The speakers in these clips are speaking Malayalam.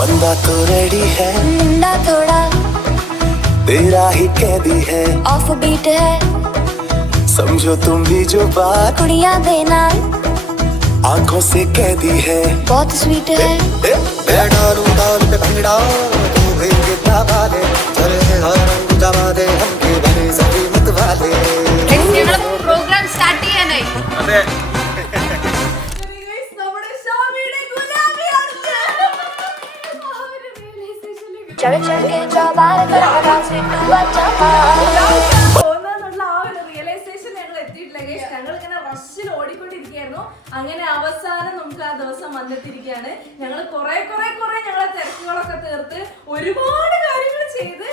बंदा तो रेडी है, मुंडा थोड़ा तेरा ही कैदी है, ऑफ बीट है, समझो तुम भी जो बात कुड़ियां देना आंखों से कैदी है। बहुत स्वीट है। मैं डालूं डाल पे भंगड़ा, तू भेंगे दबा दे, चले रंग दबा दे, हमके बने सभी मत वाले। പ്രോഗ്രാം സ്റ്റാർട്ട് ചെയ്യാനായി. അതെ. चढ़ चढ़ के चौबार कर आवाज से तू अच्छा റിയലൈസേഷൻ ഞങ്ങൾ എത്തിയിട്ടില്ല. ഞങ്ങൾ ഇങ്ങനെ റഷിൽ ഓടിക്കൊണ്ടിരിക്കുകയായിരുന്നു. അങ്ങനെ അവസാനം നമുക്ക് ആ ദിവസം വന്നെത്തിയിരിക്കുകയാണ്. ഞങ്ങൾ കുറെ ഞങ്ങളെ തിരക്കുകളൊക്കെ തീർത്ത് ഒരുപാട് കാര്യങ്ങൾ ചെയ്ത്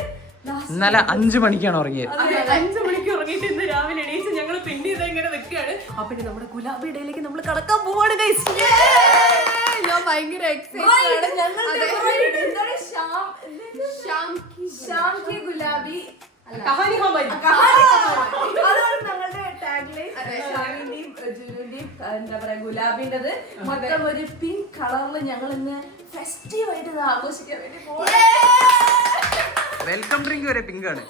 ഇന്നലെ 5 മണിക്കാണ് ഉറങ്ങിയത്. 5 മണിക്ക് ഉറങ്ങിയിട്ട് ഇന്ന് രാവിലെ എണീച്ച് ഞങ്ങൾ പിന്നെ ഇതെങ്ങനെ നിൽക്കുകയാണ്. അപ്പൊ നമ്മുടെ ഗുലാബി ഇടയിലേക്ക് നമ്മൾ കടക്കാൻ പോവാണ് ഗൈസ്. ഞാൻ ഭയങ്കര എക്സൈറ്റഡ് ആണ്. ശ്യാം കി ഗുലാബി കഹാനി ഹമാരി അതാണ് ഞങ്ങളുടെ ടാഗ് ലൈൻ. ശ്യാമിന്റെയും ജുനുവിന്റെയും എന്താ പറയാ ഗുലാബിന്റെത് മൊത്തം ഒരു പിങ്ക് കളറിൽ ഞങ്ങൾ ഇന്ന് ഫെസ്റ്റീവ് ആയിട്ട് ഇത് ആഘോഷിക്കാൻ വേണ്ടി പോകുന്നു. വെൽക്കം ഡ്രിങ്ക് വരെ പിങ്ക് ആണ്.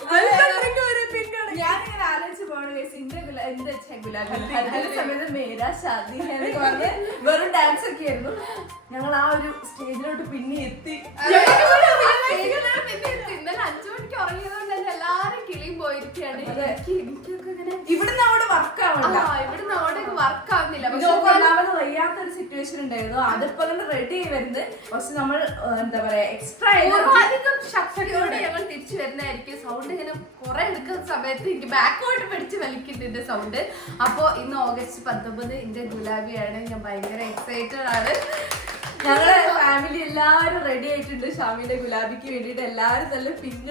ഞാനിങ്ങനെ ആലോചിച്ച് പോകണ ഗുലാബി സമയത്ത് മേരാ ഷാദി എന്നൊക്കെ പറഞ്ഞ് വെറും ഡാൻസ് ഒക്കെ ആയിരുന്നു. ഞങ്ങൾ ആ ഒരു സ്റ്റേജിലോട്ട് പിന്നെ എത്തി. ഇന്നലെ 5 മണിക്ക് ഉറങ്ങിയതുകൊണ്ട് തന്നെ എല്ലാരും കിളിയും പോയിരിക്കുകയാണ്. ഇവിടുന്ന് അവിടെ വർക്ക് ആവണ്ട, ഇവിടുന്ന് അങ്ങോട്ടേക്ക് വർക്ക് ആവുന്നില്ല. ഒന്നാമത് വയ്യാത്തൊരു സിറ്റുവേഷൻ ഉണ്ടായിരുന്നു. അതിപ്പോ റെഡി ആയി വരുന്നത്. പക്ഷെ നമ്മൾ എന്താ പറയാ എക്സ്ട്രാ അധികം ശക്തിയോടെ ഞങ്ങൾ തിരിച്ചു വരുന്നതായിരിക്കും. സൗണ്ട് ഇങ്ങനെ കുറെ എടുക്കുന്ന സമയത്ത് എനിക്ക് ബാക്കോട്ട് പിടിച്ച് വലിക്കുന്നുണ്ട് സൗണ്ട്. അപ്പോ ഇന്ന് ഓഗസ്റ്റ് 19 എന്റെ ഗുലാബിയാണ്. ഞാൻ ഭയങ്കര എക്സൈറ്റഡ് ആണ്. ഞങ്ങളെ ഫാമിലി എല്ലാരും റെഡി ആയിട്ടുണ്ട് ഷാമിയുടെ ഗുലാബിക്ക് വേണ്ടിട്ട്. എല്ലാരും നല്ല പിങ്ക്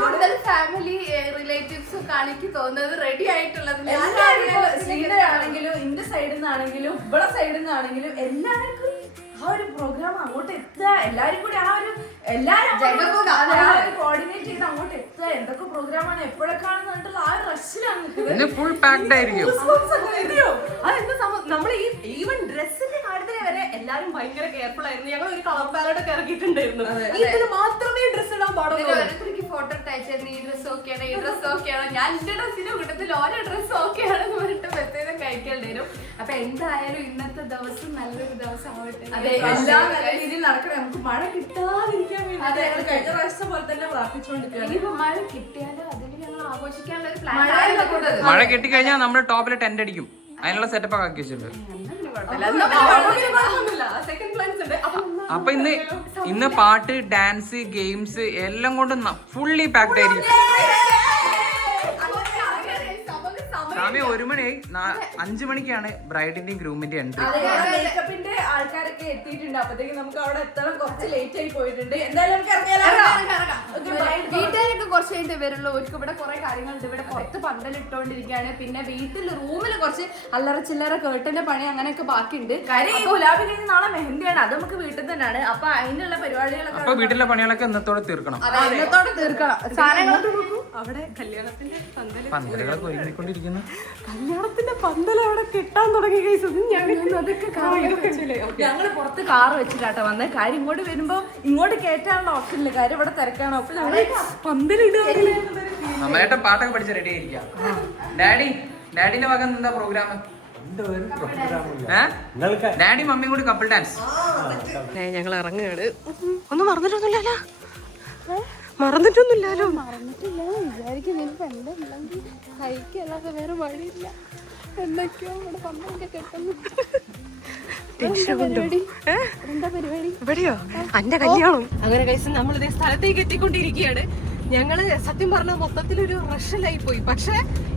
കൂടുതൽ ഫാമിലി റിലേറ്റീവ്സും കാണിക്ക് തോന്നുന്നത് റെഡി ആയിട്ടുള്ളത്. ശ്രീധരാണെങ്കിലും ഇന്റെ സൈഡിൽ നിന്നാണെങ്കിലും ഇവിടെ സൈഡിൽ നിന്നാണെങ്കിലും എല്ലാവർക്കും ആ ഒരു പ്രോഗ്രാം അങ്ങോട്ട് എത്തുക. എല്ലാരും കൂടി ആ ഒരു കോർഡിനേറ്റ് ചെയ്ത് അങ്ങോട്ട് എത്തുക. എന്തൊക്കെ പ്രോഗ്രാമാണ് എപ്പോഴൊക്കെയാണെന്ന് പറഞ്ഞിട്ടുള്ള ആ ഒരു റഷിലാണ് ഫുൾ പാക്ഡ് ആയിരിക്കും. നമ്മൾ ഈ ഈവൻ ഡ്രസ്സിന്റെ കാര്യത്തില് വരെ എല്ലാരും ഭയങ്കര കെയർഫുൾ ആയിരുന്നു. ഞങ്ങൾ ഒരു കളർ പാലറ്റ് ഒക്കെ ഇറക്കിയിട്ടുണ്ടായിരുന്നു. ഇതിന് മാത്രമേ ഡ്രസ് ഇടാൻ പാടുള്ളൂ. ഓരോരുത്തർക്ക് ഫോട്ടോ അയച്ചായിരുന്നു. ഈ ഡ്രസ് ഓക്കെയാണ്, ഈ ഡ്രസ് ഓക്കെയാണ്. ഞാൻ എന്റെ ഡ്രസ്സിന്റെ കൂട്ടത്തിൽ ഓരോ ഡ്രസ് ഓക്കെയാണെന്ന് പറഞ്ഞിട്ട് മെസ്സേജ് കഴിക്കേണ്ടിവരും. അപ്പൊ എന്തായാലും ഇന്നത്തെ ദിവസം നല്ലൊരു ദിവസം ആവട്ടെ. എല്ലാം നല്ല രീതിയിൽ നടക്കണേ. നമുക്ക് മഴ കിട്ടാതിരിക്കാൻ വേണ്ടി കഴിഞ്ഞ പ്രാവശ്യം പോലെ തന്നെ പ്രാർത്ഥിച്ചുകൊണ്ടിരിക്കുകയാണ്. ഇനിയിപ്പോ മഴ കിട്ടിയാലോ അതിന് ഞങ്ങൾ ആഘോഷിക്കാനുള്ള ഒരു പ്ലാൻ. മഴ കെട്ടിക്കഴിഞ്ഞാൽ നമ്മള് ടോപ്പിൽ ടെന്റ് അടിക്കും. അതിനുള്ള സെറ്റപ്പ് ആക്കി വെച്ചിട്ടുണ്ട്. അപ്പൊ ഇന്ന് പാട്ട്, ഡാൻസ്, ഗെയിംസ് എല്ലാം കൊണ്ടും ഫുള്ളി പാക്ഡ് ആയിരിക്കും. സമയം 1 മണിയായി. 5 മണിക്കാണ് ബ്രൈഡിന്റെയും ഗ്രൂമിന്റെ എൻട്രി. മേക്കപ്പിന്റെ ആൾക്കാരൊക്കെ എത്തിയിട്ടുണ്ട്. അപ്പത്തേക്ക് നമുക്ക് അവിടെ എത്താൻ കുറച്ച് ലേറ്റ് ആയി പോയിട്ടുണ്ട്. എന്തായാലും വീട്ടുകാരൊക്കെ കുറച്ച് കഴിഞ്ഞിട്ട് വരുള്ളൂ. അവർക്ക് ഇവിടെ കുറെ കാര്യങ്ങളുണ്ട്. ഇവിടെ പുറത്ത് പന്തലിട്ടോണ്ടിരിക്കുകയാണ്. പിന്നെ വീട്ടിൽ റൂമിൽ കുറച്ച് അല്ലറ ചില്ലറ കേട്ടിന്റെ പണി അങ്ങനെയൊക്കെ ബാക്കിയുണ്ട്. കാര്യം ഗുലാബി കഴിഞ്ഞ് നാളെ മെഹന്തിയാണ്. അത് നമുക്ക് വീട്ടിൽ തന്നെയാണ്. അപ്പൊ അതിനുള്ള പരിപാടികളൊക്കെ അപ്പൊ വീട്ടിലെ പണികളൊക്കെ ഇന്നത്തോടെ തീർക്കണം. ഇന്നത്തോടെ തീർക്കണം. സാധനങ്ങളൊക്കെ അവിടെ കല്യാണത്തിന്റെ പന്തലുകളൊക്കെ ഒരുങ്ങിക്കൊണ്ടിരിക്കുന്നു. കല്യാണത്തിന്റെ പന്തൽ അവിടെ കെട്ടാൻ തുടങ്ങി. ഞങ്ങള് പുറത്ത് കാറ് വെച്ചിട്ടാട്ടോ വന്നത്. കാര്യം ഇങ്ങോട്ട് വരുമ്പോ ഇങ്ങോട്ട് കേറ്റാനുള്ള ഓപ്ഷൻ ഇല്ല. കാര്യം ഇവിടെ തിരക്കാണ്. അപ്പൊ ഞങ്ങള് പന്തലിടുക. നമ്മളേട്ടൻ പാട്ടൊക്കെ പഠിച്ച് റെഡി ആയിരിക്കാം. ഡാഡിന്റെ വക എന്താ പ്രോഗ്രാം? ഡാഡി മമ്മിയും കൂടി കപ്പിൾ ഡാൻസ്. ഞങ്ങൾ ഇറങ്ങുകയാണ്. ഒന്നും മറന്നിട്ടൊന്നുമില്ലല്ലോ. മറന്നിട്ടില്ല വിചാരിക്കും. പെണ്ണുണ്ടെങ്കിൽ സഹിക്കല്ലാതെ വേറെ വഴിയില്ല. എന്തൊക്കെയോ ഇവിടെ പണ്ടൊക്കെ കെട്ടുന്നു. എന്താ പരിപാടി? ഇവിടെയോ അന്റെ കല്യാണം. അങ്ങനെ കഴിച്ച് നമ്മൾ ഇതേ സ്ഥലത്തേക്ക് എത്തിക്കൊണ്ടിരിക്കുകയാണ്. ഞങ്ങള് സത്യം പറഞ്ഞാൽ മൊത്തത്തിലൊരു റഷലായി പോയി. പക്ഷെ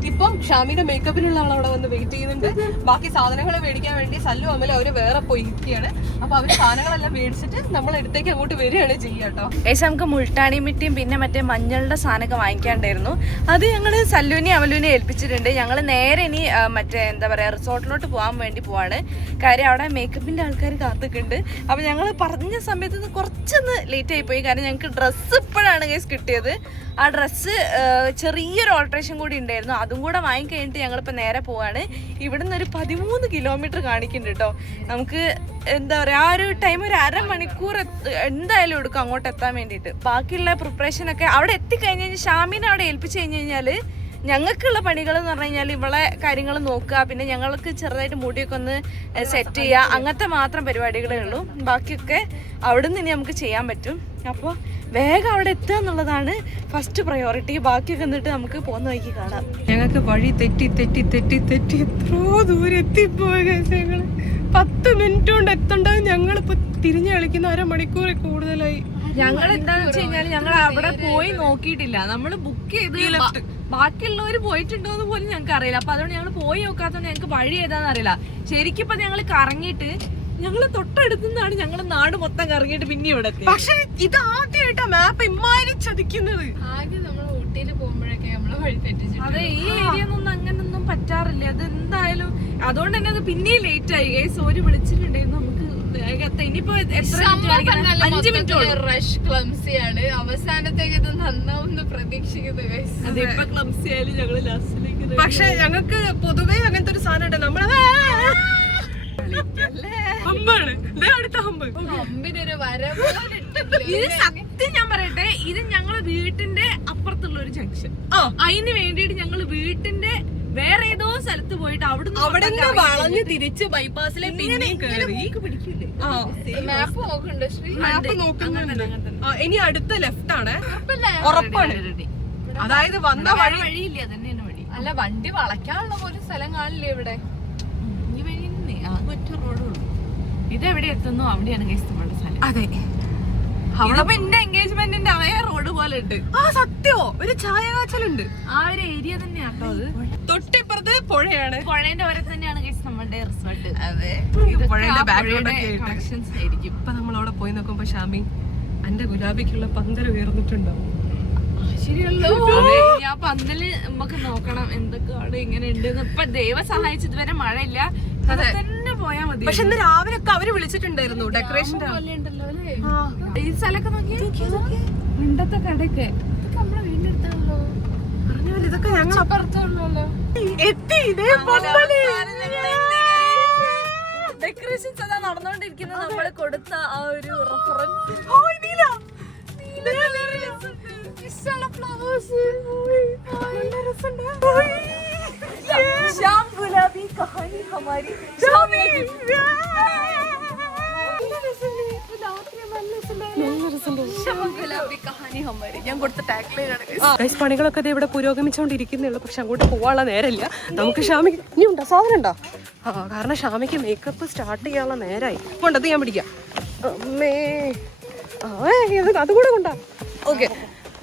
ഇപ്പം ഷാമിയുടെ മേക്കപ്പിനുള്ള ആളവിടെ വന്ന് വെയിറ്റ് ചെയ്യുന്നുണ്ട്. ബാക്കി സാധനങ്ങൾ മേടിക്കാൻ വേണ്ടി സല്ലു അമ്മല അവര് വേറെ പോയിരിക്കുകയാണ്. അപ്പൊ അവര് സാധനങ്ങളെല്ലാം മേടിച്ചിട്ട് നമ്മൾ അടുത്തേക്ക് അങ്ങോട്ട് വരികയാണ് ചെയ്യാട്ടോ. ഏകദേശം നമുക്ക് മുൾട്ടാണി മിട്ടിയും പിന്നെ മറ്റേ മഞ്ഞളുടെ സാധനമൊക്കെ വാങ്ങിക്കാണ്ടായിരുന്നു. അത് ഞങ്ങൾ സല്ലുവിനെ അവലുവിനെ ഏൽപ്പിച്ചിട്ടുണ്ട്. ഞങ്ങൾ നേരെ ഇനി മറ്റേ എന്താ പറയാ റിസോർട്ടിലോട്ട് പോകാൻ വേണ്ടി പോവാണ്. കാര്യം അവിടെ മേക്കപ്പിന്റെ ആൾക്കാർ കാത്തിക്കുന്നുണ്ട്. അപ്പൊ ഞങ്ങൾ പറഞ്ഞ സമയത്ത് കുറച്ചൊന്ന് ലേറ്റ് ആയി പോയി. കാരണം ഞങ്ങൾക്ക് ഡ്രസ്സ് ഇപ്പോഴാണ് കേസ് കിട്ടിയത്. ആ ഡ്രസ്സ് ചെറിയൊരു ഓൾട്രേഷൻ കൂടി ഉണ്ടായിരുന്നു, അതും കൂടെ വാങ്ങിക്കഴിഞ്ഞിട്ട് ഞങ്ങളിപ്പോൾ നേരെ പോവാണ്. ഇവിടുന്ന് ഒരു 13 കിലോമീറ്റർ കാണിക്കുന്നുണ്ട് കേട്ടോ. നമുക്ക് എന്താ പറയുക, ആ ഒരു ടൈം ഒരു അരമണിക്കൂർ എന്തായാലും എടുക്കും അങ്ങോട്ട് എത്താൻ വേണ്ടിയിട്ട്. ബാക്കിയുള്ള പ്രിപ്പറേഷനൊക്കെ അവിടെ എത്തിക്കഴിഞ്ഞ് കഴിഞ്ഞാൽ ഷാമിനെ അവിടെ ഏൽപ്പിച്ച് കഴിഞ്ഞ് കഴിഞ്ഞാൽ ഞങ്ങൾക്കുള്ള പണികൾ എന്ന് പറഞ്ഞു കഴിഞ്ഞാൽ ഇവളെ കാര്യങ്ങൾ നോക്കുക, പിന്നെ ഞങ്ങൾക്ക് ചെറുതായിട്ട് മുടിയൊക്കെ ഒന്ന് സെറ്റ് ചെയ്യുക, അങ്ങനത്തെ മാത്രം പരിപാടികളേ ഉള്ളൂ. ബാക്കിയൊക്കെ അവിടെ നിന്ന് ഇനി നമുക്ക് ചെയ്യാൻ പറ്റും. അപ്പോൾ വേഗം അവിടെ എത്തുക എന്നുള്ളതാണ് ഫസ്റ്റ് പ്രയോറിറ്റി. ബാക്കിയൊക്കെ എന്നിട്ട് നമുക്ക് പോകുന്ന വഴിക്ക് കാണാം. ഞങ്ങൾക്ക് വഴി തെറ്റി എത്രയോ ദൂരം എത്തിപ്പോയ ഞങ്ങൾ 10 മിനിറ്റ് കൊണ്ട് എത്തേണ്ടത് ഞങ്ങളിപ്പോ തിരിഞ്ഞു കളിക്കുന്ന അരമണിക്കൂറിൽ കൂടുതലായി. ഞങ്ങൾ എന്താന്ന് വെച്ച് കഴിഞ്ഞാൽ ഞങ്ങൾ അവിടെ പോയി നോക്കിയിട്ടില്ല, നമ്മൾ ബുക്ക് ചെയ്ത് ബാക്കിയുള്ളവർ പോയിട്ടുണ്ടോ എന്ന് പോലും ഞങ്ങൾക്ക് അറിയില്ല. അപ്പൊ അതുകൊണ്ട് ഞങ്ങൾ പോയി നോക്കാത്തതുകൊണ്ട് ഞങ്ങൾക്ക് വഴി ഏതാന്ന് അറിയില്ല. ശരിക്കും ഇപ്പൊ ഞങ്ങൾ കറങ്ങിയിട്ട് ഞങ്ങള് തൊട്ടടുത്തുനിന്നാണ് ഞങ്ങള് നാട് മൊത്തം കറങ്ങിയിട്ട് പിന്നെ ഇവിടെ എത്തി. പക്ഷെ ഇത് ആദ്യമായിട്ടാ മാപ്പ് ഇമ്മാതിരി ചതിക്കുന്നത്. ആദ്യം നമ്മൾ ഊട്ടിയിൽ പോകുമ്പോഴൊക്കെ നമ്മളെ വഴി തെറ്റിച്ചു. അതെ, ഈ ഏരിയ ഒന്നും അങ്ങനൊന്നും പറ്റാറില്ല. അത് എന്തായാലും അതുകൊണ്ട് തന്നെ അത് പിന്നെയും ലേറ്റ് ആയി. ഗൈസ് ഒരു വിളിച്ചിട്ടുണ്ടായിരുന്നു നമുക്ക് വേഗത്തെ. ഇനിയിപ്പോ എത്ര 5 മിനിറ്റ് റഷ് ക്ലംസിയാണ്. അവസാനത്തേക്ക് ഇത് നന്നാവുന്ന പ്രതീക്ഷിക്കുന്നു. അതിപ്പോ ക്ലംസി ആയാലും ഞങ്ങള് ലാസ്റ്റിലേക്ക്. പക്ഷെ ഞങ്ങൾക്ക് പൊതുവേ അങ്ങനത്തെ ഒരു സാധനം ഉണ്ട്. നമ്മളത് ഹമ്പാണ്, അടുത്ത ഹമ്പ്. അമ്പിനൊരു വരവ്. ഇത് സത്യം ഞാൻ പറയട്ടെ, ഇത് ഞങ്ങളെ വീട്ടിന്റെ അപ്പുറത്തുള്ള ഒരു ജംഗ്ഷൻ. അതിന് വേണ്ടിയിട്ട് ഞങ്ങള് വീട്ടിന്റെ വേറെ ഏതോ സ്ഥലത്ത് പോയിട്ട് അവിടെ വളഞ്ഞ് തിരിച്ച് ബൈപ്പാസിലെ പിന്നെയും കേറി പിടിക്കൂലേ. മാപ്പ് നോക്കുന്നുണ്ട് ശ്രീ. മാപ്പ് നോക്കുന്നുണ്ട്. ഇനി അടുത്ത ലെഫ്റ്റ് ആണ്, ഉറപ്പാണ്. അതായത് വന്ന വഴിയില്ല, അതന്നെയാണ് വഴി. അല്ല, വണ്ടി വളയ്ക്കാനുള്ള ഒരു സ്ഥലം കാണില്ലേ ഇവിടെ? ഈ വഴി തന്നെ ആകെ ഒറ്റ റോഡുള്ളൂ. ഇതെവിടെ എത്തുന്നു അവിടെയാണ് ഗൈസ് നമ്മുടെ സ്ഥലം. അതെ, അവിടെ എന്റെ എൻഗേജ്മെന്റിന്റെ അതേ റോഡ് പോലെ ഉണ്ട്. ആ സത്യമോ, ഒരു ചായ കാച്ചലുണ്ട്. ആ ഒരു ഏരിയ തന്നെയാട്ടോ അത്. തൊട്ടിപ്പുറത്ത് പുഴയാണ്. പുഴേന്റെ ഓരോ തന്നെയാണ് ഗൈസ് നമ്മുടെ റിസോർട്ട്. അതെ, പുഴയുടെ ബാക്ക്ഗ്രൗണ്ടൊക്കെ ആയിരിക്കും. ഇപ്പൊ നമ്മളവിടെ പോയി നോക്കുമ്പോ ഷാമി എന്റെ ഗുലാബിക്കുള്ള പന്തൽ ഉയർന്നിട്ടുണ്ടാവും. ശരിയല്ലോ, ആ പന്തല് നമുക്ക് നോക്കണം എന്തൊക്കെയാണ് ഇങ്ങനെ ഉണ്ട്. ഇപ്പൊ ദൈവം സഹായിച്ച് ഇതുവരെ മഴയില്ല, തന്നെ പോയാ മതി. പക്ഷെ ഇന്ന് രാവിലെ ഒക്കെ അവര് വിളിച്ചിട്ടുണ്ടായിരുന്നു ഡെക്കറേഷന്റെ. ഈ സ്ഥലമൊക്കെ നോക്കിയാ മുണ്ടത്തെ കടയൊക്കെ നമ്മുടെ വീടിന്റെ അടുത്താണല്ലോ. ഇതൊക്കെ ഞങ്ങൾ അപ്പുറത്തുള്ളല്ലോ. എത്തി. ഡെക്കറേഷൻസ് അതാ നടന്നുകൊണ്ടിരിക്കുന്നത്. നമ്മള് കൊടുത്ത ആ ഒരു റെഫറൻസ് ശ്യാം ഗുലാബി കഹാനി ഹമാരി. ഞാൻ കൊടുത്ത ടാഗ് പണികളൊക്കെ ഇവിടെ പുരോഗമിച്ചുകൊണ്ടിരിക്കുന്നുള്ളൂ. പക്ഷെ അങ്ങോട്ട് പോവാനുള്ള നേരമില്ല നമുക്ക്. ഷാമിക്ക് ഇനി ഉണ്ടോ സാധനം ഉണ്ടോ? കാരണം ഷാമിക്ക് മേക്കപ്പ് സ്റ്റാർട്ട് ചെയ്യാനുള്ള നേരമായി. കൊണ്ടത് ഞാൻ പിടിക്കാം. അമ്മേ, അതുകൂടെ കൊണ്ടാ. ഓക്കെ,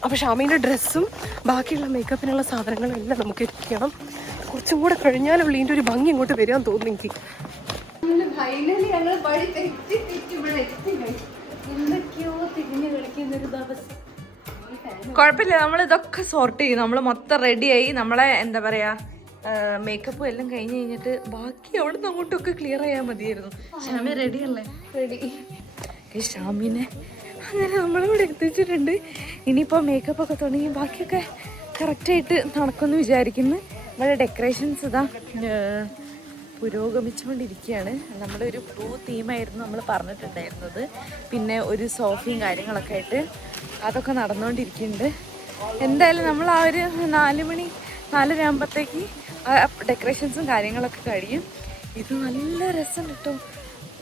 അപ്പൊ ഷാമിന്റെ ഡ്രസ്സും ബാക്കിയുള്ള മേക്കപ്പിനുള്ള സാധനങ്ങളും എല്ലാം നമുക്ക് എത്തിക്കണം. കുറച്ചും കൂടെ കഴിഞ്ഞാലുള്ള ഇതിന്റെ ഒരു ഭംഗി ഇങ്ങോട്ട് വരാൻ തോന്നുന്നു എനിക്ക്. ഫൈനലി ഞങ്ങൾ വഴി തെറ്റി ഇവിടെ എത്തി. എന്തൊക്കെയോ തിരിഞ്ഞു കളിക്കുന്നൊരു ദിവസം. കുഴപ്പമില്ല, നമ്മൾ ഇതൊക്കെ സോർട്ട് ചെയ്യും. നമ്മൾ മൊത്തം റെഡിയായി. നമ്മളെ എന്താ പറയാ മേക്കപ്പും എല്ലാം കഴിഞ്ഞ് കഴിഞ്ഞിട്ട് ബാക്കി അവിടെ നിന്ന് അങ്ങോട്ടൊക്കെ ക്ലിയർ ചെയ്യാൻ മതിയായിരുന്നു. ഷാമി റെഡി അല്ലേ? റെഡി. ഷാമിനെ അങ്ങനെ നമ്മളിവിടെ എത്തിച്ചിട്ടുണ്ട്. ഇനിയിപ്പോൾ മേക്കപ്പ് ഒക്കെ തുടങ്ങി ബാക്കിയൊക്കെ കറക്റ്റായിട്ട് നടക്കുമെന്ന് വിചാരിക്കുന്നു. നമ്മുടെ ഡെക്കറേഷൻസ് ഇതാ പുരോഗമിച്ചുകൊണ്ടിരിക്കുകയാണ്. നമ്മുടെ ഒരു ബ്ലൂ തീമായിരുന്നു നമ്മൾ പറഞ്ഞിട്ടുണ്ടായിരുന്നത്. പിന്നെ ഒരു സോഫയും കാര്യങ്ങളൊക്കെ ആയിട്ട് അതൊക്കെ നടന്നുകൊണ്ടിരിക്കുന്നുണ്ട്. എന്തായാലും നമ്മൾ ആ ഒരു 4 മണി 4:30 ആകുമ്പോഴത്തേക്ക് ഡെക്കറേഷൻസും കാര്യങ്ങളൊക്കെ കഴിയും. ഇത് നല്ല രസം കിട്ടോ,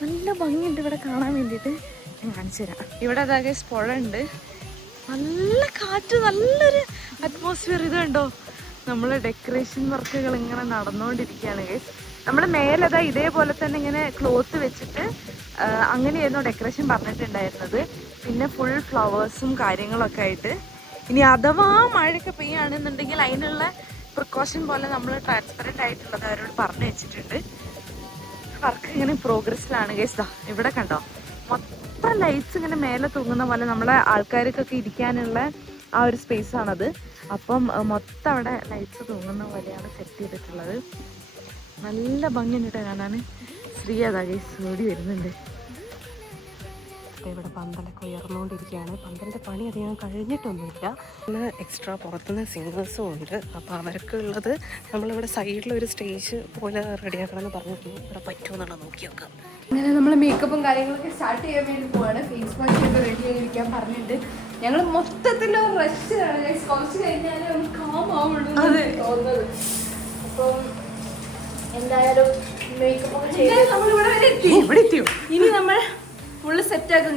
നല്ല ഭംഗിയുണ്ട് ഇവിടെ കാണാൻ വേണ്ടിയിട്ട്. ഞാൻ കാണിച്ചു തരാം. ഇവിടെ അതാകെ പുഴ ഉണ്ട്, നല്ല കാറ്റ്, നല്ലൊരു അറ്റ്മോസ്ഫിയർ. ഇത് കണ്ടോ, നമ്മൾ ഡെക്കറേഷൻ വർക്കുകൾ ഇങ്ങനെ നടന്നുകൊണ്ടിരിക്കുകയാണ് ഗൈസ്. നമ്മൾ മേലതാ ഇതേപോലെ തന്നെ ഇങ്ങനെ ക്ലോത്ത് വെച്ചിട്ട് അങ്ങനെയായിരുന്നു ഡെക്കറേഷൻ പറഞ്ഞിട്ടുണ്ടായിരുന്നത്. പിന്നെ ഫുൾ ഫ്ലവേഴ്സും കാര്യങ്ങളൊക്കെ ആയിട്ട്. ഇനി അഥവാ മഴയൊക്കെ പെയ്യുകയാണെന്നുണ്ടെങ്കിൽ അതിനുള്ള പ്രിക്കോഷൻ പോലെ നമ്മൾ ട്രാൻസ്പെറൻ്റ് ആയിട്ടുള്ളത് അവരോട് പറഞ്ഞു വെച്ചിട്ടുണ്ട്. വർക്ക് ഇങ്ങനെ പ്രോഗ്രസ്സിലാണ് ഗൈസ്. ദാ ഇവിടെ കണ്ടോ, മൊത്തം ലൈറ്റ്സ് ഇങ്ങനെ മേലെ തൂങ്ങുന്ന പോലെ നമ്മളെ ആൾക്കാർക്കൊക്കെ ഇരിക്കാനുള്ള ആ ഒരു സ്പേസ് ആണത്. അപ്പം മൊത്തം അവിടെ ലൈറ്റ്സ് തൂങ്ങുന്ന പോലെയാണ് സെറ്റ് ചെയ്തിട്ടുള്ളത്. നല്ല ഭംഗിയുണ്ട് കാണാൻ. ശ്രീ അതാ ഗൈസ് ഓടി വരുന്നുണ്ട്. ഇവിടെ പന്തലൊക്കെ ഉയർന്നുകൊണ്ടിരിക്കുകയാണ്. പന്തലിൻ്റെ പണി അധികം കഴിഞ്ഞിട്ടൊന്നുമില്ല. ഇന്ന് എക്സ്ട്രാ പുറത്തുനിന്ന് സിംഗേഴ്സും ഉണ്ട്. അപ്പോൾ അവർക്കുള്ളത് നമ്മളിവിടെ സൈഡിലൊരു സ്റ്റേജ് പോലെ റെഡിയാക്കണമെന്ന് പറഞ്ഞിട്ടുണ്ട്. ഇവിടെ പറ്റുമെന്നുള്ളത് നോക്കി നോക്കാം. അങ്ങനെ നമ്മൾ മേക്കപ്പും കാര്യങ്ങളൊക്കെ സ്റ്റാർട്ട് ചെയ്യാൻ വേണ്ടി പോവാണ്. ഫേസ് വാഷ് ഒക്കെ റെഡി ആയിരിക്കാൻ പറഞ്ഞിട്ട് ഞങ്ങൾ മൊത്തത്തിൽ റെസ്റ്റിലാണ്. കുറച്ച് കഴിഞ്ഞാൽ ഒന്ന് കാം ആവുള്ളൂ തോന്നുന്നത്. അപ്പം എന്തായാലും മേക്കപ്പ് ഒക്കെ ചെയ്ത് നമ്മളിവിടെ വരെ എത്തി. ഇനി നമ്മൾ ഫുള്ള് സെറ്റ് ആക്കും.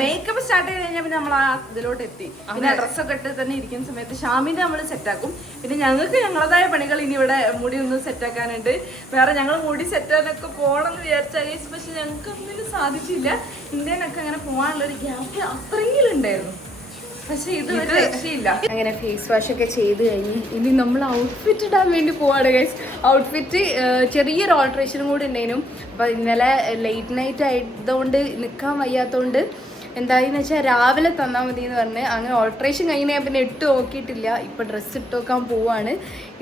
മേക്കപ്പ് സ്റ്റാർട്ട് ചെയ്ത് കഴിഞ്ഞാൽ പിന്നെ നമ്മൾ ആ ഇതിലോട്ട് എത്തി. പിന്നെ ഡ്രസ്സൊക്കെ ഇട്ട് തന്നെ ഇരിക്കുന്ന സമയത്ത് ഷാമിനെ നമ്മൾ സെറ്റാക്കും. പിന്നെ ഞങ്ങൾക്ക് ഞങ്ങളതായ പണികൾ ഇനി ഇവിടെ മുടി ഒന്ന് സെറ്റാക്കാനുണ്ട്. വേറെ ഞങ്ങൾ മുടി സെറ്റാനൊക്കെ പോകണം എന്ന് വിചാരിച്ചാൽ പക്ഷെ ഞങ്ങൾക്ക് ഒന്നിനും സാധിച്ചില്ല. ഇന്ത്യനൊക്കെ അങ്ങനെ പോകാനുള്ളൊരു ഗ്യാപ്പ് അത്രയെങ്കിലും ഉണ്ടായിരുന്നു. പക്ഷെ ഇത് ഒരു രക്ഷയില്ല. അങ്ങനെ ഫേസ് വാഷ് ഒക്കെ ചെയ്ത് കഴിഞ്ഞ് ഇനി നമ്മൾ ഔട്ട്ഫിറ്റ് ഇടാൻ വേണ്ടി പോവാണ് ഗൈസ്. ഔട്ട്ഫിറ്റ് ചെറിയൊരു ഓൾട്രേഷനും കൂടി ഉണ്ടായിരുന്നു. അപ്പോൾ ഇന്നലെ ലേറ്റ് നൈറ്റ് ആയതുകൊണ്ട് നിൽക്കാൻ വയ്യാത്തതുകൊണ്ട് എന്തായെന്ന് വെച്ചാൽ രാവിലെ തന്നാൽ മതി എന്ന് പറഞ്ഞ് അങ്ങനെ ഓൾട്രേഷൻ കഴിഞ്ഞാൽ പിന്നെ ഇട്ട് നോക്കിയിട്ടില്ല. ഇപ്പോൾ ഡ്രസ്സ് ഇട്ട് നോക്കാൻ പോവാണ്.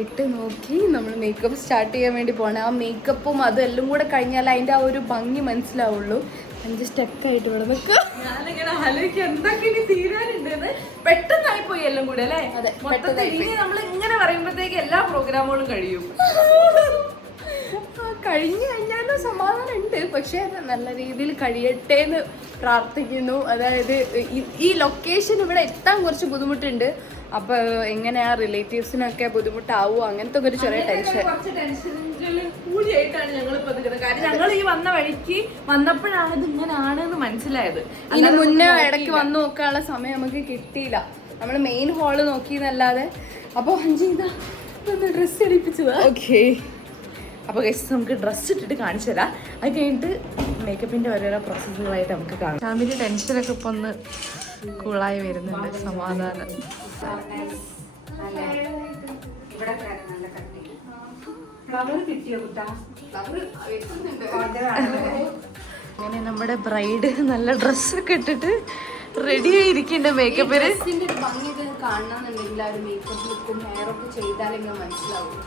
ഇട്ട് നോക്കി നമ്മൾ മേക്കപ്പ് സ്റ്റാർട്ട് ചെയ്യാൻ വേണ്ടി പോവാണ്. ആ മേക്കപ്പും അതും എല്ലാം കൂടെ കഴിഞ്ഞാൽ അതിൻ്റെ ആ ഒരു ഭംഗി മനസ്സിലാവുള്ളൂ. 5 സ്റ്റെപ്പായിട്ട് ഇവിടെ നിൽക്കുക. ഞാനിങ്ങനെ ആലോചിക്കുക എന്തൊക്കെ ഇനി തീരാനുണ്ടെന്ന്. പെട്ടെന്നായി പോയി എല്ലാം കൂടെ അല്ലേ? ഇനി നമ്മൾ ഇങ്ങനെ പറയുമ്പോഴത്തേക്ക് എല്ലാ പ്രോഗ്രാമുകളും കഴിയും. കഴിഞ്ഞു കഴിഞ്ഞാലും സമാധാനം ഉണ്ട്. പക്ഷെ അത് നല്ല രീതിയിൽ കഴിയട്ടെ എന്ന് പ്രാർത്ഥിക്കുന്നു. അതായത് ഈ ലൊക്കേഷൻ ഇവിടെ എത്താൻ കുറച്ച് ബുദ്ധിമുട്ടുണ്ട്. അപ്പൊ എങ്ങനെയാ റിലേറ്റീവ്സിനൊക്കെ ബുദ്ധിമുട്ടാവോ അങ്ങനത്തെ ഒരു ചെറിയ ടെൻഷൻ കൂടിയായിട്ടാണ് ഞങ്ങൾ ഇപ്പൊ നിൽക്കുന്നത്. കാരണം ഞങ്ങൾ ഈ വന്ന വഴിക്ക് വന്നപ്പോഴാണ് ഇത് ഇങ്ങനെയാണെന്ന് മനസ്സിലായത്. ഇനി മുന്നേ ഇടയ്ക്ക് വന്ന് നോക്കാനുള്ള സമയം നമുക്ക് കിട്ടിയില്ല. നമ്മൾ മെയിൻ ഹാള് നോക്കിയെന്നല്ലാതെ. അപ്പോൾ അഞ്ചിതാ ഡ്രസ്സ് എടുപ്പിച്ചതാ. ഓക്കെ, അപ്പോൾ ഗൈസ് നമുക്ക് ഡ്രസ്സ് ഇട്ടിട്ട് കാണിച്ചു തരാം. അത് കഴിഞ്ഞിട്ട് മേക്കപ്പിന്റെ ഓരോരോ പ്രോസസ്സുകളായിട്ട് നമുക്ക് കാണാം. ഫാമിലി ടെൻഷനൊക്കെ ഇപ്പൊ ഒന്ന് കൂളായി വരുന്നുണ്ട്. സമാധാനം. അങ്ങനെ നമ്മുടെ ബ്രൈഡ് നല്ല ഡ്രസ്സൊക്കെ ഇട്ടിട്ട് റെഡി ആയിരിക്കുന്നുണ്ട് മേക്കപ്പിന്.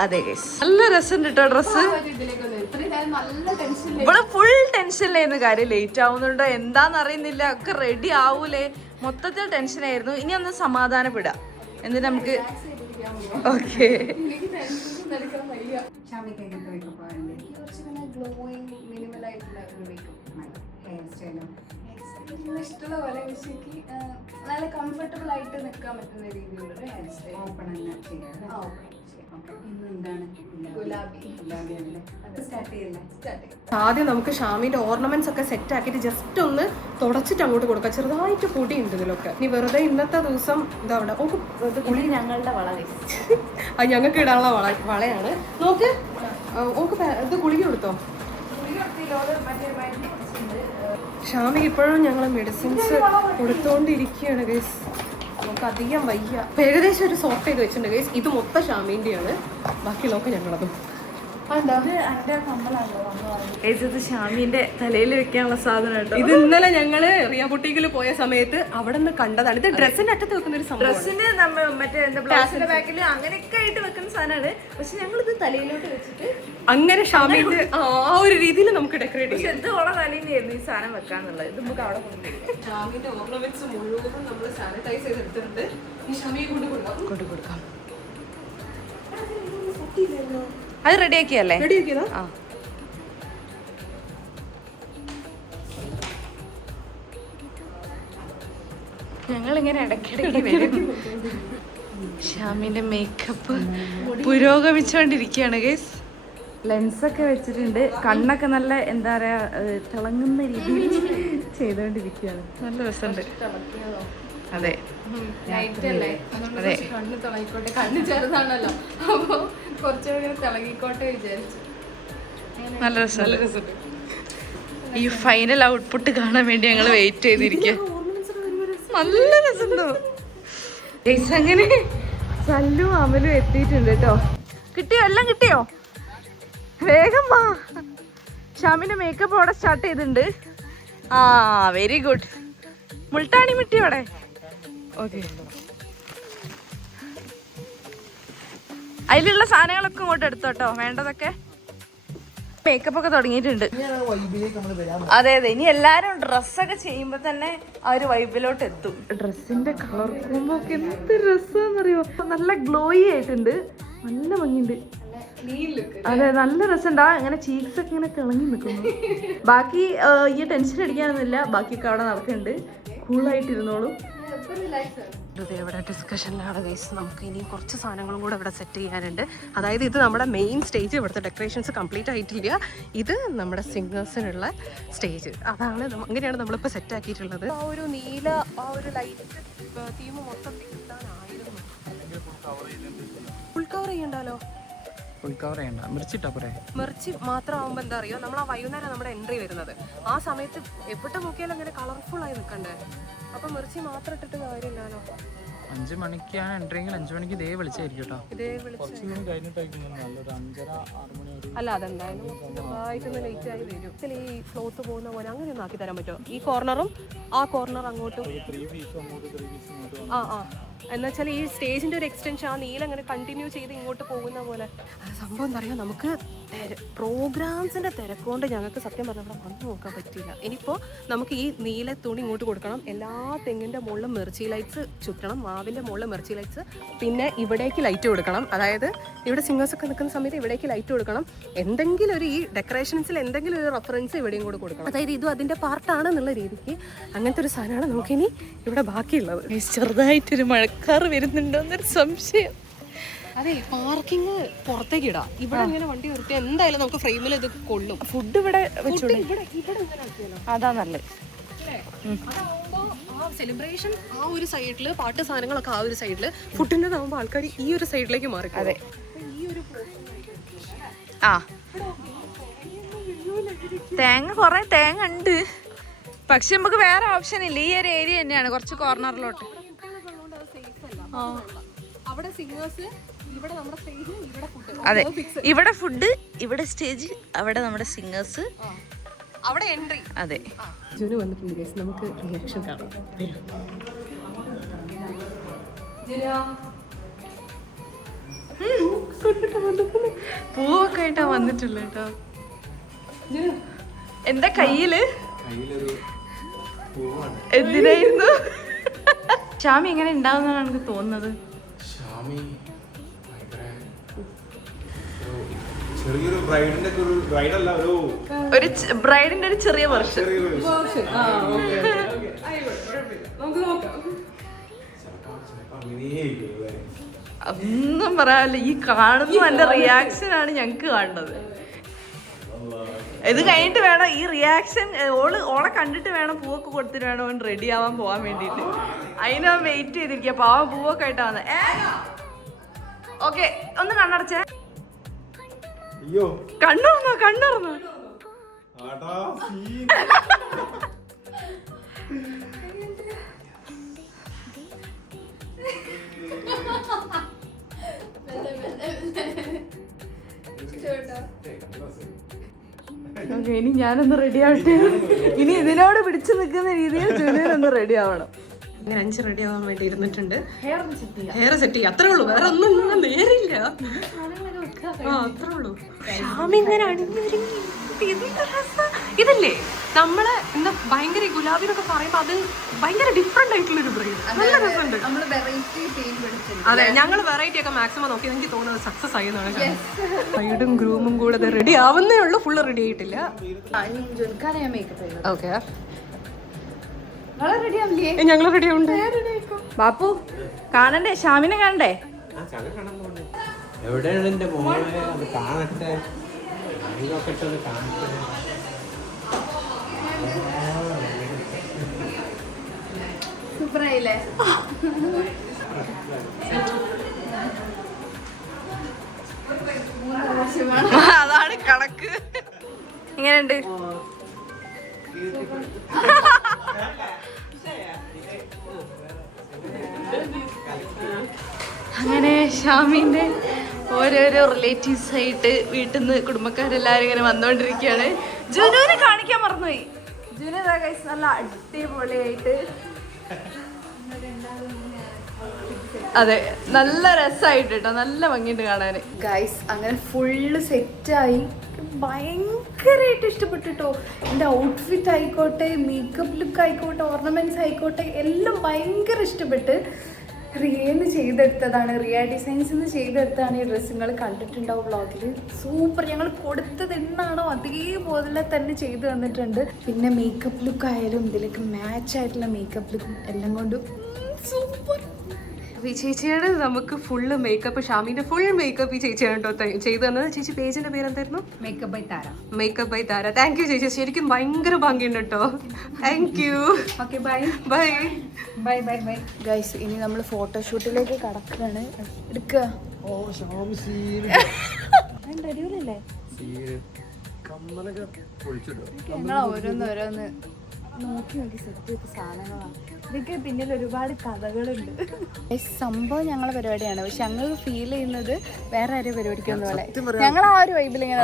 അതെ നല്ല രസമുണ്ട് കേട്ടോ ഡ്രസ്സ്. ഇവിടെ ഫുൾ ടെൻഷനിലായിരുന്നു. കാര്യം ലേറ്റ് ആവുന്നുണ്ടോ എന്താന്ന് അറിയുന്നില്ല. ഒക്കെ റെഡി ആവൂലേ, മൊത്തത്തിൽ ടെൻഷനായിരുന്നു. ഇനി ഒന്ന് സമാധാനപ്പെടാം എന്നിട്ട് നമുക്ക് ഓക്കെ. ഇഷ്ടമുള്ള പോലെ വിഷയ്ക്ക് നല്ല കംഫർട്ടബിൾ ആയിട്ട് നിൽക്കാൻ പറ്റുന്ന രീതിയിലുള്ള ഹെയർ സ്റ്റൈൽ. ഓപ്പൺ ആദ്യം നമുക്ക് ഷാമിന്റെ ഓർണമെന്റ്സ് ഒക്കെ സെറ്റ് ആക്കിയിട്ട് ജസ്റ്റ് ഒന്ന് തുടച്ചിട്ട് അങ്ങോട്ട് കൊടുക്കാം. ചെറുതായിട്ട് പൊടി ഉണ്ട് ഇതിലൊക്കെ. ഇനി വെറുതെ ഇന്നത്തെ ദിവസം എന്താ അവിടെ ഞങ്ങളുടെ വള ഞങ്ങൾക്ക് ഇടാനുള്ള വളയാണ്. നോക്ക് ഓക്ക് ഇത് ഗുളിക കൊടുത്തോ? ഷാമിക്ക് ഇപ്പോഴും ഞങ്ങൾ മെഡിസിൻസ് കൊടുത്തോണ്ടിരിക്കുകയാണ് ഗൈസ്. നമുക്ക് അധികം വയ്യ. ഏകദേശം ഒരു സോർട്ട് ചെയ്ത് വെച്ചിട്ടുണ്ട് ഗൈസ്. ഇത് മൊത്തം ഷാമിന്റെയാണ്, ബാക്കിയുള്ളതൊക്കെ ഞങ്ങളതും. ഇത് ഷാമിന്റെ തലയിൽ വെക്കാനുള്ള സാധനം കേട്ടോ. ഇത് ഇന്നലെ ഞങ്ങള് റിയ ബുട്ടീക്കിൽ പോയ സമയത്ത് അവിടെ നിന്ന് കണ്ടതാണ്. ഇത് ഡ്രസ്സിന്റെ അറ്റത്ത് വെക്കുന്ന ഒരു സംഭവം. ഡ്രസ്സിന് മറ്റേ എന്താ ബ്ലൗസിന്റെ ബാക്കിൽ അങ്ങനെയൊക്കെ ആയിട്ട് വെക്കുന്ന സാധനമാണ്. പക്ഷെ ഞങ്ങൾ ഇത് തലയിലോട്ട് വെച്ചിട്ട് അങ്ങനെ ഷാമിന്റെ ആ ഒരു രീതിയിൽ നമുക്ക് ഡെക്കറേറ്റ് ചെയ്യാം. ഇത് ഓളെ തലയിലായിരുന്നു ഈ സാധനം വെക്കാന്നുള്ളത്. ഇത് നമുക്ക് അവിടെ കൊണ്ടുപോയി ഷാമിന്റെ ഓർണമെന്റ്സ് മുഴുവനും നമ്മൾ സാനിറ്റൈസ് ചെയ്തെടുത്തിട്ടുണ്ട്. ഈ ഷാമിയെ കൊണ്ടുകൊടുക്കാം. അത് റെഡിയാക്കിയല്ലേ? റെഡിയാക്കിയതാ. ആ ഞങ്ങളിങ്ങനെ ഇടയ്ക്കിടയ്ക്ക് വരും. ഷാമിന്റെ മേക്കപ്പ് പുരോഗമിച്ചുകൊണ്ടിരിക്കുകയാണ് ഗൈസ്. ലെൻസൊക്കെ വെച്ചിട്ടുണ്ട്. കണ്ണൊക്കെ നല്ല എന്താ പറയാ തിളങ്ങുന്ന രീതിയിൽ ചെയ്തുകൊണ്ടിരിക്കുകയാണ്. നല്ല രസമുണ്ട്. അതെ അതെ, കണ്ണ് തിളങ്ങിക്കോട്ടെ. കണ്ണ് ചെറുതാണല്ലോ, അപ്പൊ കുറച്ചുകൂടി തിളങ്ങിക്കോട്ടെ വിചാരിച്ചു. നല്ല രസമുണ്ട്. ഈ ഫൈനൽ ഔട്ട്പുട്ട് കാണാൻ വേണ്ടി ഞങ്ങൾ വെയിറ്റ് ചെയ്തിരിക്കുക. നല്ല രസമുണ്ടോ ഗൈസ്? അങ്ങനെ സല്ലും അമലും എത്തിയിട്ടുണ്ട് കേട്ടോ. കിട്ടിയോ? എല്ലാം കിട്ടിയോ? വേഗം വാ. ഷാമിന്റെ മേക്കപ്പ് അവിടെ സ്റ്റാർട്ട് ചെയ്തിട്ടുണ്ട്. ആ വെരി ഗുഡ്. മുൾട്ടാണി മിട്ടി അവിടെ. ഓക്കെ, അതിലുള്ള സാധനങ്ങളൊക്കെ ഇങ്ങോട്ട് എടുത്തോട്ടോ, വേണ്ടതൊക്കെ. മേക്കപ്പ് ഒക്കെ തുടങ്ങിയിട്ടുണ്ട്. അതെ അതെ, ഇനി എല്ലാരും ഡ്രസ്സൊക്കെ ചെയ്യുമ്പോ തന്നെ ആ ഒരു വൈബിലോട്ട് എത്തും. ഡ്രസ്സിന്റെ കളർ കോമ്പോ ഒക്കെ എന്ത് രസമാണെന്നറിയോ, നല്ല ഗ്ലോയി ആയിട്ടുണ്ട്, നല്ല ഭംഗിയുണ്ട്. അതെ, നല്ല രസമുണ്ട്. ആ ഇങ്ങനെ ചീക്സ് ഒക്കെ ഇങ്ങനെ തിളങ്ങി നിൽക്കുന്നു. ബാക്കി ഈ ടെൻഷൻ അടിക്കാനൊന്നുമില്ല, ബാക്കിയൊക്കെ അവിടെ നടക്കുന്നുണ്ട്. കൂളായിട്ടിരുന്നോളും. ഇവിടെ ഡിസ്കഷനിലാണ് ഗൈസ്. നമുക്ക് ഇനി കുറച്ച് സാധനങ്ങളും കൂടെ ഇവിടെ സെറ്റ് ചെയ്യാനുണ്ട്. അതായത് ഇത് നമ്മുടെ മെയിൻ സ്റ്റേജ്, ഇവിടുത്തെ ഡെക്കറേഷൻസ് കംപ്ലീറ്റ് ആയിട്ടില്ല. ഇത് നമ്മുടെ സിംഗേഴ്സിനുള്ള സ്റ്റേജ്. അതാണ് അങ്ങനെയാണ് നമ്മളിപ്പോൾ സെറ്റ് ആക്കിയിട്ടുള്ളത്. ആ ഒരു നീല ആ ഒരു ലൈറ്റ് തീം മൊത്തം കിട്ടാനായിരുന്നു. ഫുൾ കവർ ചെയ്യണ്ടല്ലോ. ഫുൾ കവർ ചെയ്യണ്ട, മിർച്ചിട്ടാ പോരെ. മിർച്ചി മാത്രമാകുമ്പോൾ എന്താ അറിയോ, നമ്മൾ ആ വൈകുന്നേരം നമ്മുടെ എൻട്രി വരുന്നത്. ആ സമയത്ത് എവിടെ നോക്കിയാലും അങ്ങനെ കളർഫുൾ ആയി നിൽക്കണ്ടേ. അപ്പൊ മിർച്ചി മാത്രം ഇട്ടിട്ട് കാര്യമില്ലല്ലോ. 5 മണിക്കാണ് എൻട്രിയെങ്കിൽ 5 മണിക്ക് ഇതേ വിളിച്ചായിരിക്കും കേട്ടോ. ഇതേ അല്ല, അതെന്തായാലും ചെറുതായിട്ടൊന്ന് ലേറ്റ് ആയി വരും. ഈ ഫ്ലോത്ത് പോകുന്ന പോലെ അങ്ങനെ ഒന്ന് ആക്കി തരാൻ പറ്റുമോ? ഈ കോർണറും ആ കോർണർ അങ്ങോട്ടും. ആ എന്നുവെച്ചാൽ ഈ സ്റ്റേജിന്റെ ഒരു എക്സ്റ്റൻഷൻ ആ നീല അങ്ങനെ കണ്ടിന്യൂ ചെയ്ത് ഇങ്ങോട്ട് പോകുന്ന പോലെ. അത് സംഭവം എന്താ പറയുക, നമുക്ക് പ്രോഗ്രാംസിന്റെ തിരക്കുകൊണ്ട് ഞങ്ങൾക്ക് സത്യം പറഞ്ഞാൽ ഇവിടെ വന്നു നോക്കാൻ പറ്റില്ല. ഇനിയിപ്പോൾ നമുക്ക് ഈ നീല തുണി ഇങ്ങോട്ട് കൊടുക്കണം, എല്ലാ തെങ്ങിന്റെ മുകളിലും മിർച്ചി ലൈറ്റ്സ് ചുറ്റണം, മാവിന്റെ മുകളിൽ മിർച്ചി ലൈറ്റ്സ്, പിന്നെ ഇവിടേക്ക് ലൈറ്റ് കൊടുക്കണം. അതായത് ഇവിടെ സിംഗേഴ്സ് ഒക്കെ നിൽക്കുന്ന സമയത്ത് ഇവിടേക്ക് ലൈറ്റ് കൊടുക്കണം. എന്തെങ്കിലും ഒരു ഈ ഡെക്കറേഷൻസിൽ എന്തെങ്കിലും ഒരു റെഫറൻസ് ഇവിടെയും കൂടെ കൊടുക്കണം. അതായത് ഇതും അതിന്റെ പാർട്ടാണെന്നുള്ള രീതിക്ക് അങ്ങനത്തെ ഒരു സാധനമാണ് നമുക്കിനി ഇവിടെ ബാക്കിയുള്ളത്. ചെറുതായിട്ടൊരു മഴക്കാറ് വരുന്നുണ്ടോ എന്നൊരു സംശയം. അതെ, പാർക്കിംഗ് പുറത്തേക്ക് ഇടാം. ഇവിടെ ഇങ്ങനെ വണ്ടി നിർത്തി എന്തായാലും നമുക്ക് ഫ്രെയിമിൽ ഇത് കൊള്ളും. ഫുഡ് ഇവിടെ വെച്ചോളൂ, ഇവിടെ ഇങ്ങനെ ആക്കിയാലോ? അതാ നല്ലത്. അതാവുമ്പോ ആ സെലിബ്രേഷൻ ആ ഒരു സൈഡില്, പാട്ട് സാധനങ്ങളൊക്കെ ആ ഒരു സൈഡില്, ഫുഡിൻ്റെതാവുമ്പോ ആൾക്കാർ ഈ ഒരു സൈഡിലേക്ക് മാറി. അതെ, ഈ ഒരു ആ തേങ്ങ കുറെ തേങ്ങ ഉണ്ട്, പക്ഷെ നമുക്ക് വേറെ ഓപ്ഷൻ ഇല്ല. ഈ ഒരു ഏരിയ തന്നെയാണ് കുറച്ച് കോർണറിലോട്ട്. അവിടെ സിംഗേഴ്സ്, ഇവിടെ നമ്മുടെ സ്റ്റേജ്, ഇവിടെ ഫുഡ്. അതെ, ഇവിടെ ഫുഡ്, ഇവിടെ സ്റ്റേജ്, അവിടെ നമ്മുടെ സിംഗേഴ്സ്, അവിടെ എൻട്രി. അതെ, ജുനു വന്നിട്ടുണ്ട് ഗൈസ്, നമുക്ക് റിയാക്ഷൻ കാണാം. പൂവൊക്കെ ആയിട്ടാ വന്നിട്ടുള്ള കേട്ടോ. എന്റെ കയ്യില് എന്തിനായിരുന്നു? ഷാമി എങ്ങനെ ഉണ്ടാവുന്നതാണ് എനിക്ക് തോന്നുന്നത്. ചെറിയൊരു ബ്രൈഡിന്റെ ഒരു ബ്രൈഡല്ല, ഒരു ബ്രൈഡിന്റെ ഒരു ചെറിയ വെർഷൻ. ഒന്നും പറയാനില്ല, ഈ കാണുന്ന എന്റെ റിയാക്ഷൻ ആണ് ഞങ്ങക്ക് കാണുന്നത്. ഇത് കഴിഞ്ഞിട്ട് വേണം ഈ റിയാക്ഷൻ, ഓളെ കണ്ടിട്ട് വേണം പൂവൊക്കെ കൊടുത്തിട്ട് വേണം അവൻ റെഡി ആവാൻ പോവാൻ വേണ്ടിട്ട്. അതിനാ വെയിറ്റ് ചെയ്തിരിക്കുക. പാവം പൂവൊക്കെ ആയിട്ടാ വന്നത്. ഓക്കെ, ഒന്ന് കണ്ണടച്ചേ. കണ്ണുറന്നോ, കണ്ണുറന്നോ. ഇനി ഞാനൊന്ന് റെഡി ആവട്ടെ. ഇനി ഇതിനോട് പിടിച്ചു നിൽക്കുന്ന രീതിയിൽ ജൂനിയർ റെഡി ആവണം. ഇങ്ങനെ 5 റെഡി ആവാൻ വേണ്ടി ഇരുന്നിട്ടുണ്ട്. ഹെയർ സെറ്റ് ചെയ്യാം, അത്രേ ഉള്ളൂ, വേറെ ഒന്നും നേരില്ല. അത്രേ ഉള്ളൂ. ഷാമി ഇങ്ങനെ അണിഞ്ഞൊരുങ്ങി ഇതല്ലേ നമ്മള് എന്താ ഭയങ്കര ഗുലാബിനൊക്കെ പറയുമ്പോ അത് ഭയങ്കര ഡിഫറെന്റ് ആയിട്ടുള്ളൊരു ബ്രെയിൻ. നല്ല രസമുണ്ട്. അതെ, ഞങ്ങൾ വെറൈറ്റി ഒക്കെ മാക്സിമം നോക്കി. എനിക്ക് തോന്നുന്നത് സക്സസ് ആയെന്നാണ്. ബ്രൈഡും ഗ്രൂമും കൂടെ റെഡി ആവുന്നേ ഉള്ളൂ, ഫുള്ള് റെഡി ആയിട്ടില്ല. ഓക്കെ, ഞങ്ങൾ റെഡി ഉണ്ട്. ബാപ്പു കാണണ്ടേ? ഷാമിനെ കാണണ്ടേ? എവിടെയാണ് എന്റെ മോനെ? അത് കാണട്ടെ, കാണട്ടെ. സൂപ്പറായില്ലേ? അതാണ് കണക്ക്. എങ്ങനെയുണ്ട്? അങ്ങനെ ഷാമിന്റെ ഓരോരോ റിലേറ്റീവ്സ് ആയിട്ട് വീട്ടിൽ നിന്ന് കുടുംബക്കാരെല്ലാരും ഇങ്ങനെ വന്നോണ്ടിരിക്കുകയാണ്. ജുനുവിനെ കാണിക്കാൻ മറന്നുപോയി. ജുനു നല്ല അടിപൊളിയായിട്ട്, അതെ, നല്ല രസമായിട്ട് കേട്ടോ, നല്ല ഭംഗിയുണ്ട് കാണാന്. ഗൈസ് അങ്ങനെ ഫുള്ള് സെറ്റായി. ഭയങ്കരമായിട്ട് ഇഷ്ടപ്പെട്ടു കേട്ടോ. എൻ്റെ ഔട്ട്ഫിറ്റ് ആയിക്കോട്ടെ, മേക്കപ്പ് ലുക്ക് ആയിക്കോട്ടെ, ഓർണമെൻറ്റ്സ് ആയിക്കോട്ടെ, എല്ലാം ഭയങ്കര ഇഷ്ടപ്പെട്ട്. റിയന്ന് ചെയ്തെടുത്തതാണ്, റിയ ഡിസൈൻസ് നിന്ന് ചെയ്തെടുത്താണ് ഈ ഡ്രസ്സ്. നിങ്ങൾ കണ്ടിട്ടുണ്ടാവും വ്ളോഗിൽ. സൂപ്പർ. ഞങ്ങൾ കൊടുത്തത് എന്നാണോ അതേപോലെ തന്നെ ചെയ്തു തന്നിട്ടുണ്ട്. പിന്നെ മേക്കപ്പ് ലുക്ക് ആയാലും ഇതിലേക്ക് മാച്ച് ആയിട്ടുള്ള മേക്കപ്പ് ലുക്കും എല്ലാം കൊണ്ടും സൂപ്പർ. ഈ ചേച്ചിയുടെ നമുക്ക് ഫുള്ള് മേക്കപ്പ്, ഷാമിന്റെ ഫുൾ മേക്കപ്പ് ഈ ചേച്ചിയാണ് കേട്ടോ ചെയ്തു തന്നത്. ചേച്ചി പേജിന്റെ പേര് എന്തായിരുന്നു? Makeup by Tara. Makeup by Tara. Thank you ചേച്ചി, ശരിക്കും ഭയങ്കര ഭംഗിയുണ്ട് കേട്ടോ. Thank you. Okay bye bye bye bye bye guys. ഇനി നമ്മൾ ഫോട്ടോഷൂട്ടിലേക്ക് കടക്കുകയാണ്. എടുക്കുക. അടിപൊളിയല്ലേ? ഞങ്ങൾ ഓരോന്ന് നോക്കി സെറ്റ് ചെയ്ത സാധനങ്ങളാണ്. ഇതൊക്കെ പിന്നിൽ ഒരുപാട് കഥകളുണ്ട്. സംഭവം ഞങ്ങളെ പരിപാടിയാണ്, പക്ഷെ ഞങ്ങൾ ഫീൽ ചെയ്യുന്നത് വേറെ ആരും പരിപാടിക്കൊന്നും പോലെ. ഞങ്ങൾ ആ ഒരു വൈബിൽ ഇങ്ങനെ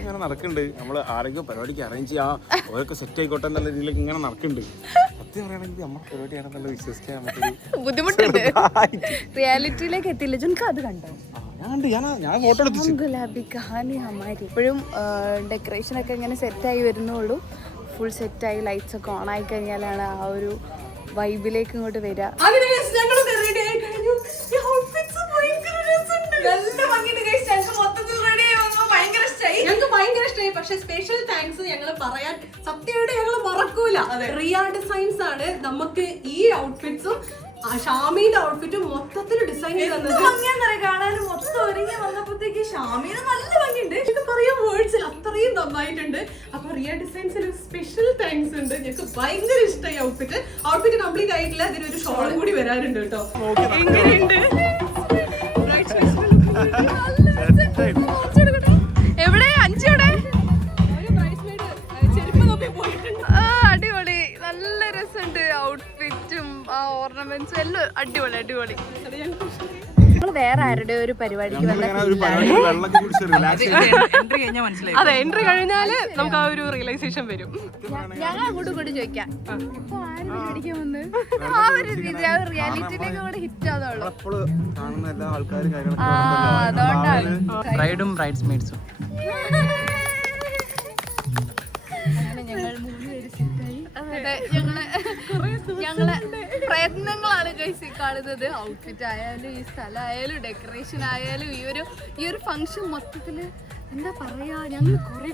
ഇങ്ങനെ നടക്കുന്നുണ്ട്. നമ്മൾ ആരെങ്കിലും പരിപാടിക്ക് അറേഞ്ച് ചെയ്യാം, ഓരൊക്കെ സെറ്റ് ആയിക്കോട്ടെ എന്നുള്ള രീതിയിലേക്ക് ഇങ്ങനെ നടക്കുന്നുണ്ട്. സത്യം പറയുകയാണെങ്കിൽ നമ്മൾ പരിപാടിയാണെന്നുള്ള വിശ്വസിക്കാൻ നമുക്കൊരു ബുദ്ധിമുട്ടുണ്ട്. റിയാലിറ്റിയിലേക്ക് എത്തിയില്ല. ജുൻക്ക് അത് കണ്ടോ? ഞാൻ ഫോട്ടോ എടുത്തു. ഗുലാബി കഹാനി ഹമാരി. ഇപ്പോഴും ഡെക്കറേഷൻ ഒക്കെ ഇങ്ങനെ സെറ്റായി വരുന്നുള്ളൂ. ഫുൾ സെറ്റായി ലൈറ്റ്സ് ഒക്കെ ഓൺ ആയി കഴിഞ്ഞാലാണ് ആ ഒരു വൈബിലേക്ക് ഇങ്ങോട്ട് വരിക. പക്ഷെ സ്പെഷ്യൽ താങ്ക്സ് ഞങ്ങൾ പറയാൻ സത്യമായിട്ട് ഞങ്ങൾ മറക്കൂല. റിയ ഡിസൈൻസ് ആണ് നമുക്ക് ഈ ഔട്ട്ഫിറ്റ്സും ഷാമിന്റെ ഔട്ട്ഫിറ്റും മൊത്തത്തിൽ ഡിസൈൻ ചെയ്ത് കാണാനും മൊത്തം ഒരുങ്ങി വന്നപ്പോഴത്തേക്ക് ഷാമിന് നല്ല ഭംഗിയുണ്ട്. ഇത് പറയാൻ വേർഡ്സിൽ അത്രയും നന്നായിട്ടുണ്ട്. അപ്പൊ റിയ ഡിസൈൻസിൽ സ്പെഷ്യൽ താങ്ക്സ് ഉണ്ട്. ഞങ്ങൾക്ക് ഭയങ്കര ഇഷ്ടമായി ഔട്ട്ഫിറ്റ് കംപ്ലീറ്റ് ആയിട്ടില്ല. അതിനൊരു ഷോളും കൂടി വരാറുണ്ട് കേട്ടോ. എങ്ങനെയുണ്ട്? എവിടെ അഞ്ചോടെ അടിപൊളി, നല്ല രസമുണ്ട്. ഔട്ട്ഫിറ്റും ആ ഓർണമെന്റ്സും എല്ലാം അടിപൊളി അടിപൊളി. നമ്മൾ വേറെ ആരുടെ ഒരു പരിപാടിക്ക് അതെ, എൻട്രി കഴിഞ്ഞാല് നമുക്ക് ആ ഒരു റിയലൈസേഷൻ വരും. ഞങ്ങൾ അങ്ങോട്ടും ഇങ്ങോട്ടും ചോദിക്കാം, ഇപ്പൊ ആര് പരിപാടിക്കാൻ വന്ന് ആ ഒരു രീതി ആ റിയാലിറ്റിയിലേക്ക് കൂടെ ഹിറ്റ് ആവുന്നുള്ളൂ. അതുകൊണ്ടാണ് ബ്രൈഡും ബ്രൈഡ്സ് മെയ്ഡ്സും. ഞങ്ങളെ പ്രയത്നങ്ങളാണ് ഗൈസ് കാണുന്നത്. ഔട്ട്ഫിറ്റ് ആയാലും ഈ സ്ഥലമായാലും ഡെക്കറേഷൻ ആയാലും ഈ ഒരു ഫംഗ്ഷൻ മൊത്തത്തില് എന്താ പറയാ, ഞങ്ങൾ കുറെ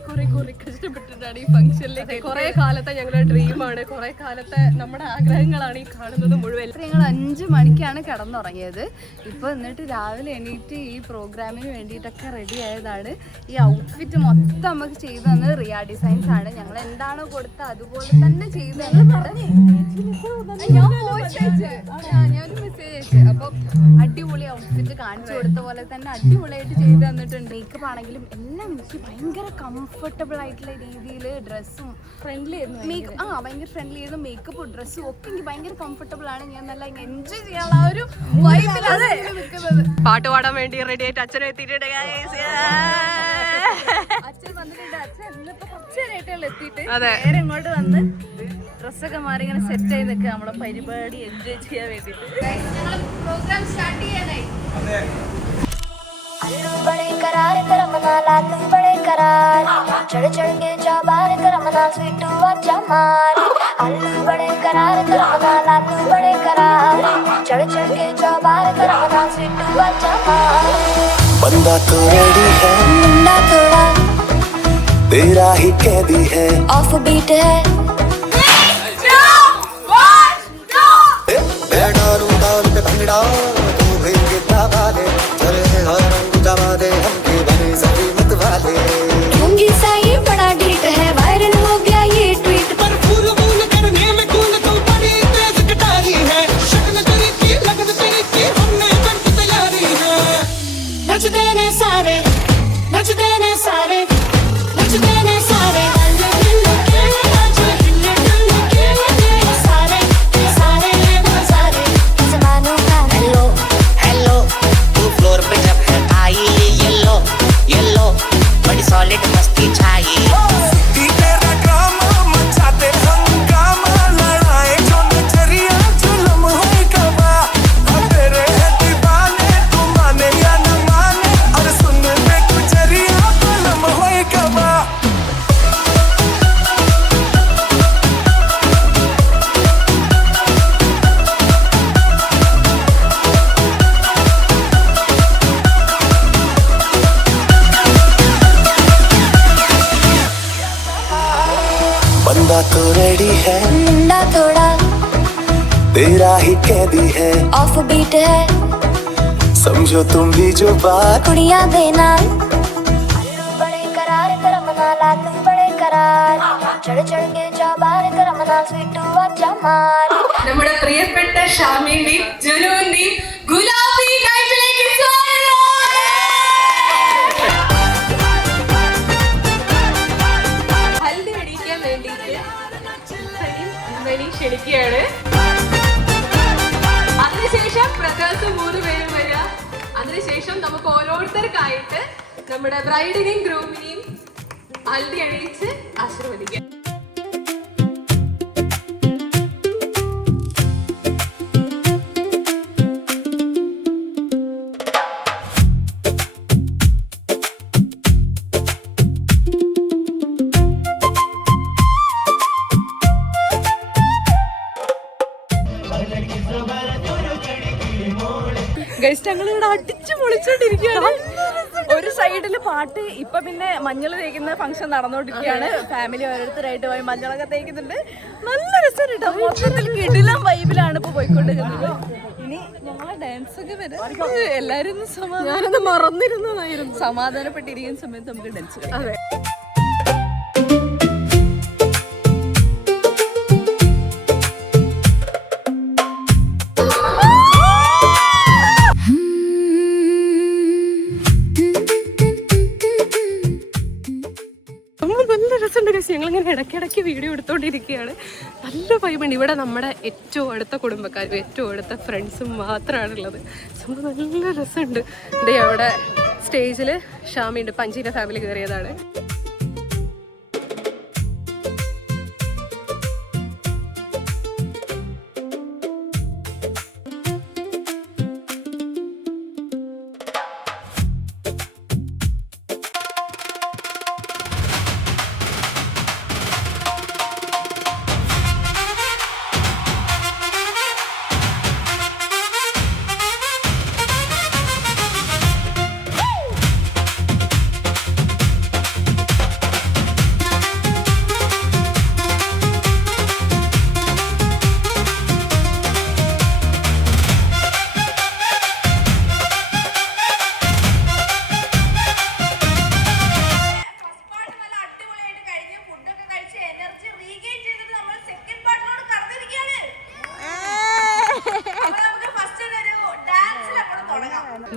കഷ്ടപ്പെട്ടിട്ടാണ് ഈ ഫംഗ്ഷനിലേക്ക്. കുറെ കാലത്തെ ഞങ്ങളുടെ ഡ്രീമാണ്, കുറെ കാലത്തെ നമ്മുടെ ആഗ്രഹങ്ങളാണ് ഈ കാണുന്നത് മുഴുവൻ. ഞങ്ങൾ 5 മണിക്കാണ് കിടന്നുറങ്ങിയത്. ഇപ്പൊ എന്നിട്ട് രാവിലെ എണീറ്റ് ഈ പ്രോഗ്രാമിന് വേണ്ടിയിട്ടൊക്കെ റെഡി ആയതാണ്. ഈ ഔട്ട്ഫിറ്റ് മൊത്തം നമുക്ക് ചെയ്തു തന്നത് റിയ ഡിസൈൻസ് ആണ്. ഞങ്ങൾ എന്താണോ കൊടുത്ത അതുപോലെ തന്നെ ചെയ്തു തന്നിട്ടുണ്ട്. ഞാനൊരു മെസ്സേജ് അയച്ചു. അപ്പൊ അടിപൊളി ഔട്ട്ഫിറ്റ് കാണിച്ചു കൊടുത്ത പോലെ തന്നെ അടിപൊളിയായിട്ട് ചെയ്തു തന്നിട്ടുണ്ട്. മേക്കപ്പ് ആണെങ്കിലും എല്ലാം എനിക്ക് ഭയങ്കര കംഫർട്ടബിൾ ആയിട്ടുള്ള രീതിയിൽ ഡ്രസ്സും ഫ്രണ്ട്ലി ആയിരുന്നു. ഭയങ്കര ഫ്രണ്ട്ലി ആയിരുന്നു. മേക്കപ്പും ഡ്രസ്സും ഒക്കെ എനിക്ക് ഭയങ്കര കംഫർട്ടബിൾ ആണ്. ഞാൻ നല്ല എൻജോയ് ചെയ്യാനുള്ള ആ ഒരു വൈബിലാണ് നിൽക്കുന്നത്. പാട്ട് പാടാൻ വേണ്ടി റെഡി ആയിട്ട് അച്ഛനും എത്തിയിട്ടുണ്ട്. അച്ഛൻ വന്നിട്ടുണ്ട്. അച്ഛൻ ഇന്നിപ്പോ കുറച്ച് നേരമായിട്ടുള്ള എത്തിയിട്ട് നേരെ ഇങ്ങോട്ട് വന്ന് ഡ്രസ്സൊക്കെ മാറി ഇങ്ങനെ സെറ്റ് ആയി നിൽക്കുക നമ്മളെ പരിപാടി എൻജോയ് ചെയ്യാൻ വേണ്ടിയിട്ട്. പ്രോഗ്രാം സ്റ്റാർട്ട് ചെയ്യാനായി. अल्लू बड़े करार करमना लालू बड़े करार चढ़ चढ़ के जाबार करमना स्वीटू अच्छा मार अल्लू बड़े करार करमना लालू बड़े करार चढ़ चढ़ के जाबार करमना स्वीटू अच्छा मार बंदा तो रेडी है, मुन्ना थोड़ा तेरा ही कैदी है, ऑफ बीट है मैं डालूं ताल पे भंगड़ा तू भी गिद्दा वाले चले रंग जमा दे हमके बने सभी मत वाले लूंगी सा ये बड़ा डीट है वायरल हो गया ये ट्वीट पर फूल फूल करने में कूल तू बड़ी तेज कटारी है शक्ल तेरी की लगन तेरी की हमने करके तैयारी है नच देने सारे नच देने सारे नच देने सारे सारे सारे सारे जमानों का तेरा ही कैदी है, ऑफ बीट है समझो तुम भी जो बात कुड़ियां देना अल्लू बड़े करार करमना लालू बड़े करार चढ़ चढ़ के जाबार करमना स्वीटू अच्छा मार നമ്മുടെ പ്രിയപ്പെട്ട ഷാമിന്റെയും ജുനുവിന്റെയും ഗുലാബി നൈറ്റിലേക്ക് ഹൽദി അടിക്കാൻ വേണ്ടിയിട്ട് ക്ഷണിക്കുകയാണ്. അതിനുശേഷം പ്രകാശ് 3 പേരും വരിക. അതിനുശേഷം നമുക്ക് ഓരോരുത്തർക്കായിട്ട് നമ്മുടെ ബ്രൈഡിനെയും ഗ്രൂമിനെയും ഹൽദി അണിയിച്ച് ആശീർവദിക്കാം. ഞങ്ങളിവിടെ അടിച്ചു പൊളിച്ചോണ്ടിരിക്കുകയാണ്. ഒരു സൈഡില് പാട്ട്, ഇപ്പൊ പിന്നെ മഞ്ഞൾ തേക്കുന്ന ഫംഗ്ഷൻ നടന്നുകൊണ്ടിരിക്കുകയാണ്. ഫാമിലി ഓരോരുത്തരായിട്ട് പോയി മഞ്ഞളൊക്കെ തേക്കുന്നുണ്ട്. നല്ല രസമുണ്ട്. മൊത്തത്തിൽ കിടിലം വൈബിലാണ് ഇപ്പൊ പോയിക്കൊണ്ടിരിക്കുന്നത്. ഇനി ഞങ്ങളെ ഡാൻസ് ഒക്കെ വരാം. എല്ലാരും ഞാനൊന്ന് മറന്നിരുന്നതായിരുന്നു. സമാധാനപ്പെട്ടിരിക്കുന്ന സമയത്ത് നമുക്ക് ഡാൻസ് കളിക്കാം. നല്ല രസമുണ്ട് ഗൈസ്. ഞങ്ങളിങ്ങനെ ഇടയ്ക്കിടയ്ക്ക് വീഡിയോ എടുത്തോണ്ടിരിക്കുകയാണ്. നല്ല വൈബുണ്ട്. ഇവിടെ നമ്മുടെ ഏറ്റവും അടുത്ത കുടുംബക്കാരും ഏറ്റവും അടുത്ത ഫ്രണ്ട്സും മാത്രമാണുള്ളത്. സംഭവം നല്ല രസമുണ്ട്. ഇവിടെ അവിടെ സ്റ്റേജിൽ ഷാമിയുണ്ട്. പഞ്ചീൻ്റെ ഫാമിലി കയറിയതാണ്.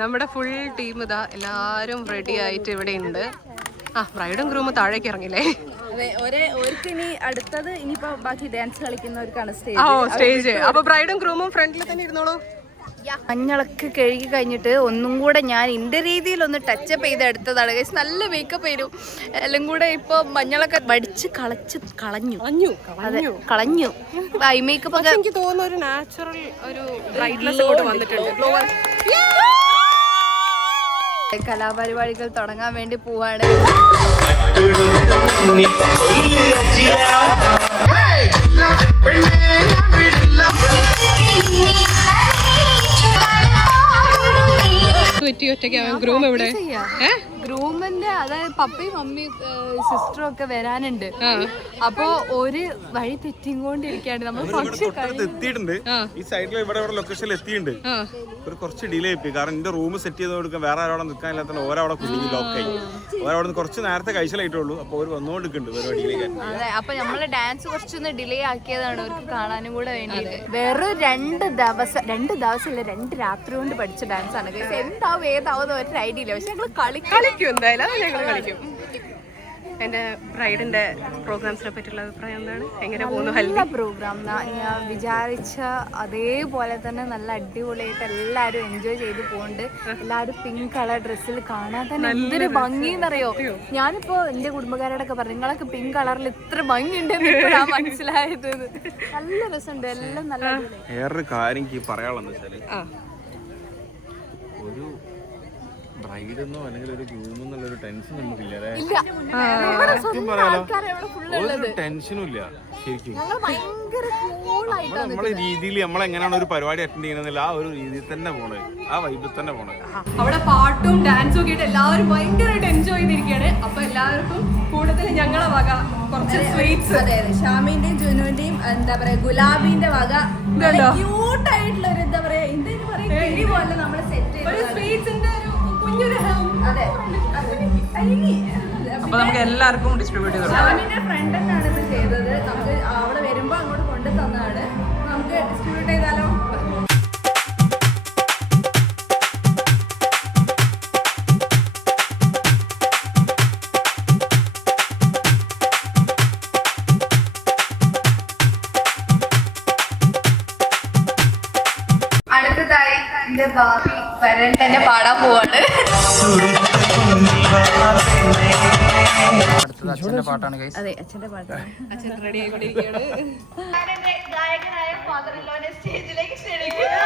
നമ്മുടെ ഫുൾ ടീം ഇതാ എല്ലാവരും റെഡി ആയിട്ട് ഇവിടെ ഉണ്ട്. ബ്രൈഡും ഗ്രൂമും താഴേക്ക് ഇറങ്ങില്ലേ? ഇനി അടുത്തത് ഇനിയിപ്പോ ബാക്കി ഡാൻസ് കളിക്കുന്നവർക്കാണ് സ്റ്റേജ്. അപ്പൊ ബ്രൈഡും ഗ്രൂമും ഫ്രണ്ടിൽ തന്നെ ഇരുന്നോളൂ. മഞ്ഞളൊക്കെ കഴുകി കഴിഞ്ഞിട്ട് ഒന്നും കൂടെ ഞാൻ എൻ്റെ രീതിയിൽ ഒന്ന് ടച്ചപ്പ് ചെയ്ത് എടുത്തതാണ്. നല്ല മേക്കപ്പ് ചെയ്തു. എല്ലാം കൂടെ ഇപ്പൊ മഞ്ഞളൊക്കെ വടിച്ച് കളഞ്ഞു. ഐ മേക്കപ്പ് ഒക്കെ എനിക്ക് തോന്നുന്നു ഒരു നാച്ചുറൽ ഒരു ബ്രൈറ്റ്നസ് കൊണ്ട് വന്നിട്ടുണ്ട്. കലാപരിപാടികൾ തുടങ്ങാൻ വേണ്ടി പോവാണ്. ഗ്രൂം എവിടെ? ഗ്രൂമിന്റെ അതായത് പപ്പയും മമ്മിയും സിസ്റ്ററും ഒക്കെ വരാനുണ്ട്. അപ്പൊ ഒരു വഴി തെറ്റിക്കൊണ്ടിരിക്കുകയാണ്. നമ്മൾ എത്തിയിട്ടുണ്ട്. ഈ സൈഡിൽ ഇവിടെ ലൊക്കേഷനിൽ എത്തിയിട്ടുണ്ട്. ഒരു കുറച്ച് ഡിലേ ആയി. കാരണം എന്റെ റൂം സെറ്റ് ചെയ്ത് കൊടുക്കാൻ വേറെ ആരോടെ നിൽക്കാനില്ലാത്ത ഓരവിടെ കുടുങ്ങി ലോക്കായി. ഓരവിടെ കുറച്ച് നേരത്തെ കഴിച്ചലായിട്ടുള്ളൂ. അപ്പൊ അവർ വന്നുകൊണ്ടിരിക്കുന്നുണ്ട് പരിപാടിയിലേക്ക്. അതെ, അപ്പൊ നമ്മള് ഡാൻസ് കുറച്ചൊന്ന് ഡിലേ ആക്കിയതാണ് അവർക്ക് കാണാനും കൂടെ വേണ്ടി. വേറെ 2 ദിവസം 2 രാത്രി കൊണ്ട് പഠിച്ച ഡാൻസ് ആണ്. എന്താവും ഏതാവുന്ന ഒരു ഐഡിയ ഇല്ല. പക്ഷെ ഞങ്ങൾ കളിക്കും. എന്തായാലും ഞങ്ങൾ കളിക്കും. എന്റെ ബ്രൈഡിന്റെ പ്രോഗ്രാംസിനെ പറ്റിയുള്ള അഭിപ്രായം എന്താണ്? എങ്ങനെ പോകുന്നു? നല്ല പ്രോഗ്രാം. ഞാൻ വിചാരിച്ച അതേപോലെ തന്നെ നല്ല അടിപൊളിയായിട്ട് എല്ലാവരും എൻജോയ് ചെയ്ത് പോകുന്നുണ്ട്. എല്ലാവരും പിങ്ക് കളർ ഡ്രസ്സിൽ കാണാൻ തന്നെ എന്തൊരു ഭംഗിന്നറിയോ. ഞാനിപ്പോ എന്റെ കുടുംബക്കാരോടൊക്കെ പറഞ്ഞു നിങ്ങളൊക്കെ പിങ്ക് കളറിൽ ഇത്ര ഭംഗിയുണ്ടെന്ന് ഇപ്പോഴാണ് മനസ്സിലായത്. നല്ല രസമുണ്ട്. എല്ലാം നല്ല. വേറൊരു കാര്യം പറയാനുള്ളത് ഒരു ബ്രൈഡെന്നോ അല്ലെങ്കിൽ ഒരു ഗ്രൂം എന്നുള്ളൊരു ടെൻഷൻ നമുക്കില്ല അല്ലേ? ഇവിടെ സത്യം പറയാലോ, ആൾക്കാരെ ഇവിടെ full ഒരു ടെൻഷനും ഇല്ല ശരിക്കും. ഞങ്ങൾ ഭയങ്കര കൂളായിട്ടാണ് നമ്മളെ രീതിയിൽ നമ്മളെങ്ങനെയാണ് ഒരു പരിപാടി അറ്റൻഡ് ചെയ്യുന്നില്ല ആ ഒരു രീതിയിൽ തന്നെ പോണേ, ആ വൈബിൽ തന്നെ പോണേ. അവിടെ പാട്ടും ഡാൻസും ഒക്കെ ആയിട്ട് എല്ലാവരും ഭയങ്കരമായിട്ട് എൻജോയ് ചെയ്തിരിക്കുകയാണ്. അപ്പൊ എല്ലാവർക്കും കൂടുതൽ ഞങ്ങളെ വക കുറച്ച് സ്വീറ്റ്സ്. അതെ അതെ, ഷാമിന്റെയും ജുനുവിന്റെയും എന്താ പറയാ ഗുലാബിന്റെ വക ക്യൂട്ട് ആയിട്ടുള്ള ഒരു എന്താ പറയാ എന്തെങ്കിലും പറയാ പോലെ നമ്മൾ സെറ്റ് ഒരു സ്വീറ്റ്സിന്റെ ഒരു കുഞ്ഞൊരു അതെ. അപ്പൊ നമുക്ക് എല്ലാവർക്കും ഡിസ്ട്രിബ്യൂട്ട് ചെയ്തു. ഷാമിന്റെ ഫ്രണ്ട് തന്നെയാണ് ഇത് ചെയ്തത്. നമുക്ക് അവള് വരുമ്പോ അങ്ങോട്ട് കൊണ്ടു തന്നതാണ്. നമുക്ക് ഡിസ്ട്രിബ്യൂട്ട് ചെയ്താലോ? അടുത്തതായി എന്റെ ഭാവി വരൻ തന്നെ പാടാൻ പോവാണ്. അടുത്തത് അച്ഛന്റെ പാട്ടാണ് ഗൈസ്. അതെ, അച്ഛന്റെ പാട്ടാണ്. അച്ഛൻ റെഡി ആയിക്കൊണ്ടിരിക്കുകയാണ്. ഗായകനായ ഫാദർ ഇൻ ലോനെ സ്റ്റേജിലേക്ക് ക്ഷണിക്കുന്നു.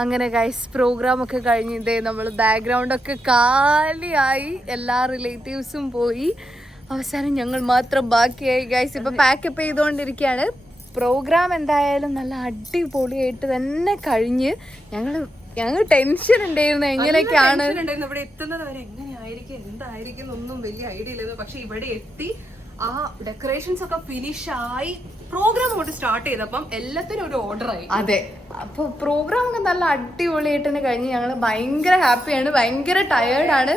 അങ്ങനെ ഗൈസ് പ്രോഗ്രാം ഒക്കെ കഴിഞ്ഞിട്ടേ നമ്മൾ ബാക്ക്ഗ്രൗണ്ട് ഒക്കെ കാലിയായി, എല്ലാ റിലേറ്റീവ്സും പോയി, അവസാനം ഞങ്ങൾ മാത്രം ബാക്കിയായി ഗൈസ്. ഇപ്പൊ പാക്കപ്പ് ചെയ്തുകൊണ്ടിരിക്കുകയാണ്. പ്രോഗ്രാം എന്തായാലും നല്ല അടിപൊളിയായിട്ട് തന്നെ കഴിഞ്ഞ് ഞങ്ങൾ ടെൻഷൻ ഉണ്ടായിരുന്നു എങ്ങനെയൊക്കെയാണ് ഇവിടെ എത്തുന്നത് വരെ എങ്ങനെയായിരിക്കും എന്തായിരിക്കും എന്നൊന്നും വലിയ ഐഡിയ ഇല്ലായിരുന്നു. പക്ഷെ ഇവിടെ എത്തി ആ ഡെക്കറേഷൻസ് ഒക്കെ ഫിനിഷ് ആയി പ്രോഗ്രാം അങ്ങോട്ട് സ്റ്റാർട്ട് ചെയ്തപ്പം എല്ലാത്തിനും ഒരു ഓർഡർ ആയി. അതെ, അപ്പൊ പ്രോഗ്രാം ഒക്കെ നല്ല അടിപൊളിയായിട്ട് തന്നെ കഴിഞ്ഞ് ഞങ്ങൾ ഭയങ്കര ഹാപ്പിയാണ്, ഭയങ്കര ടയേർഡാണ്.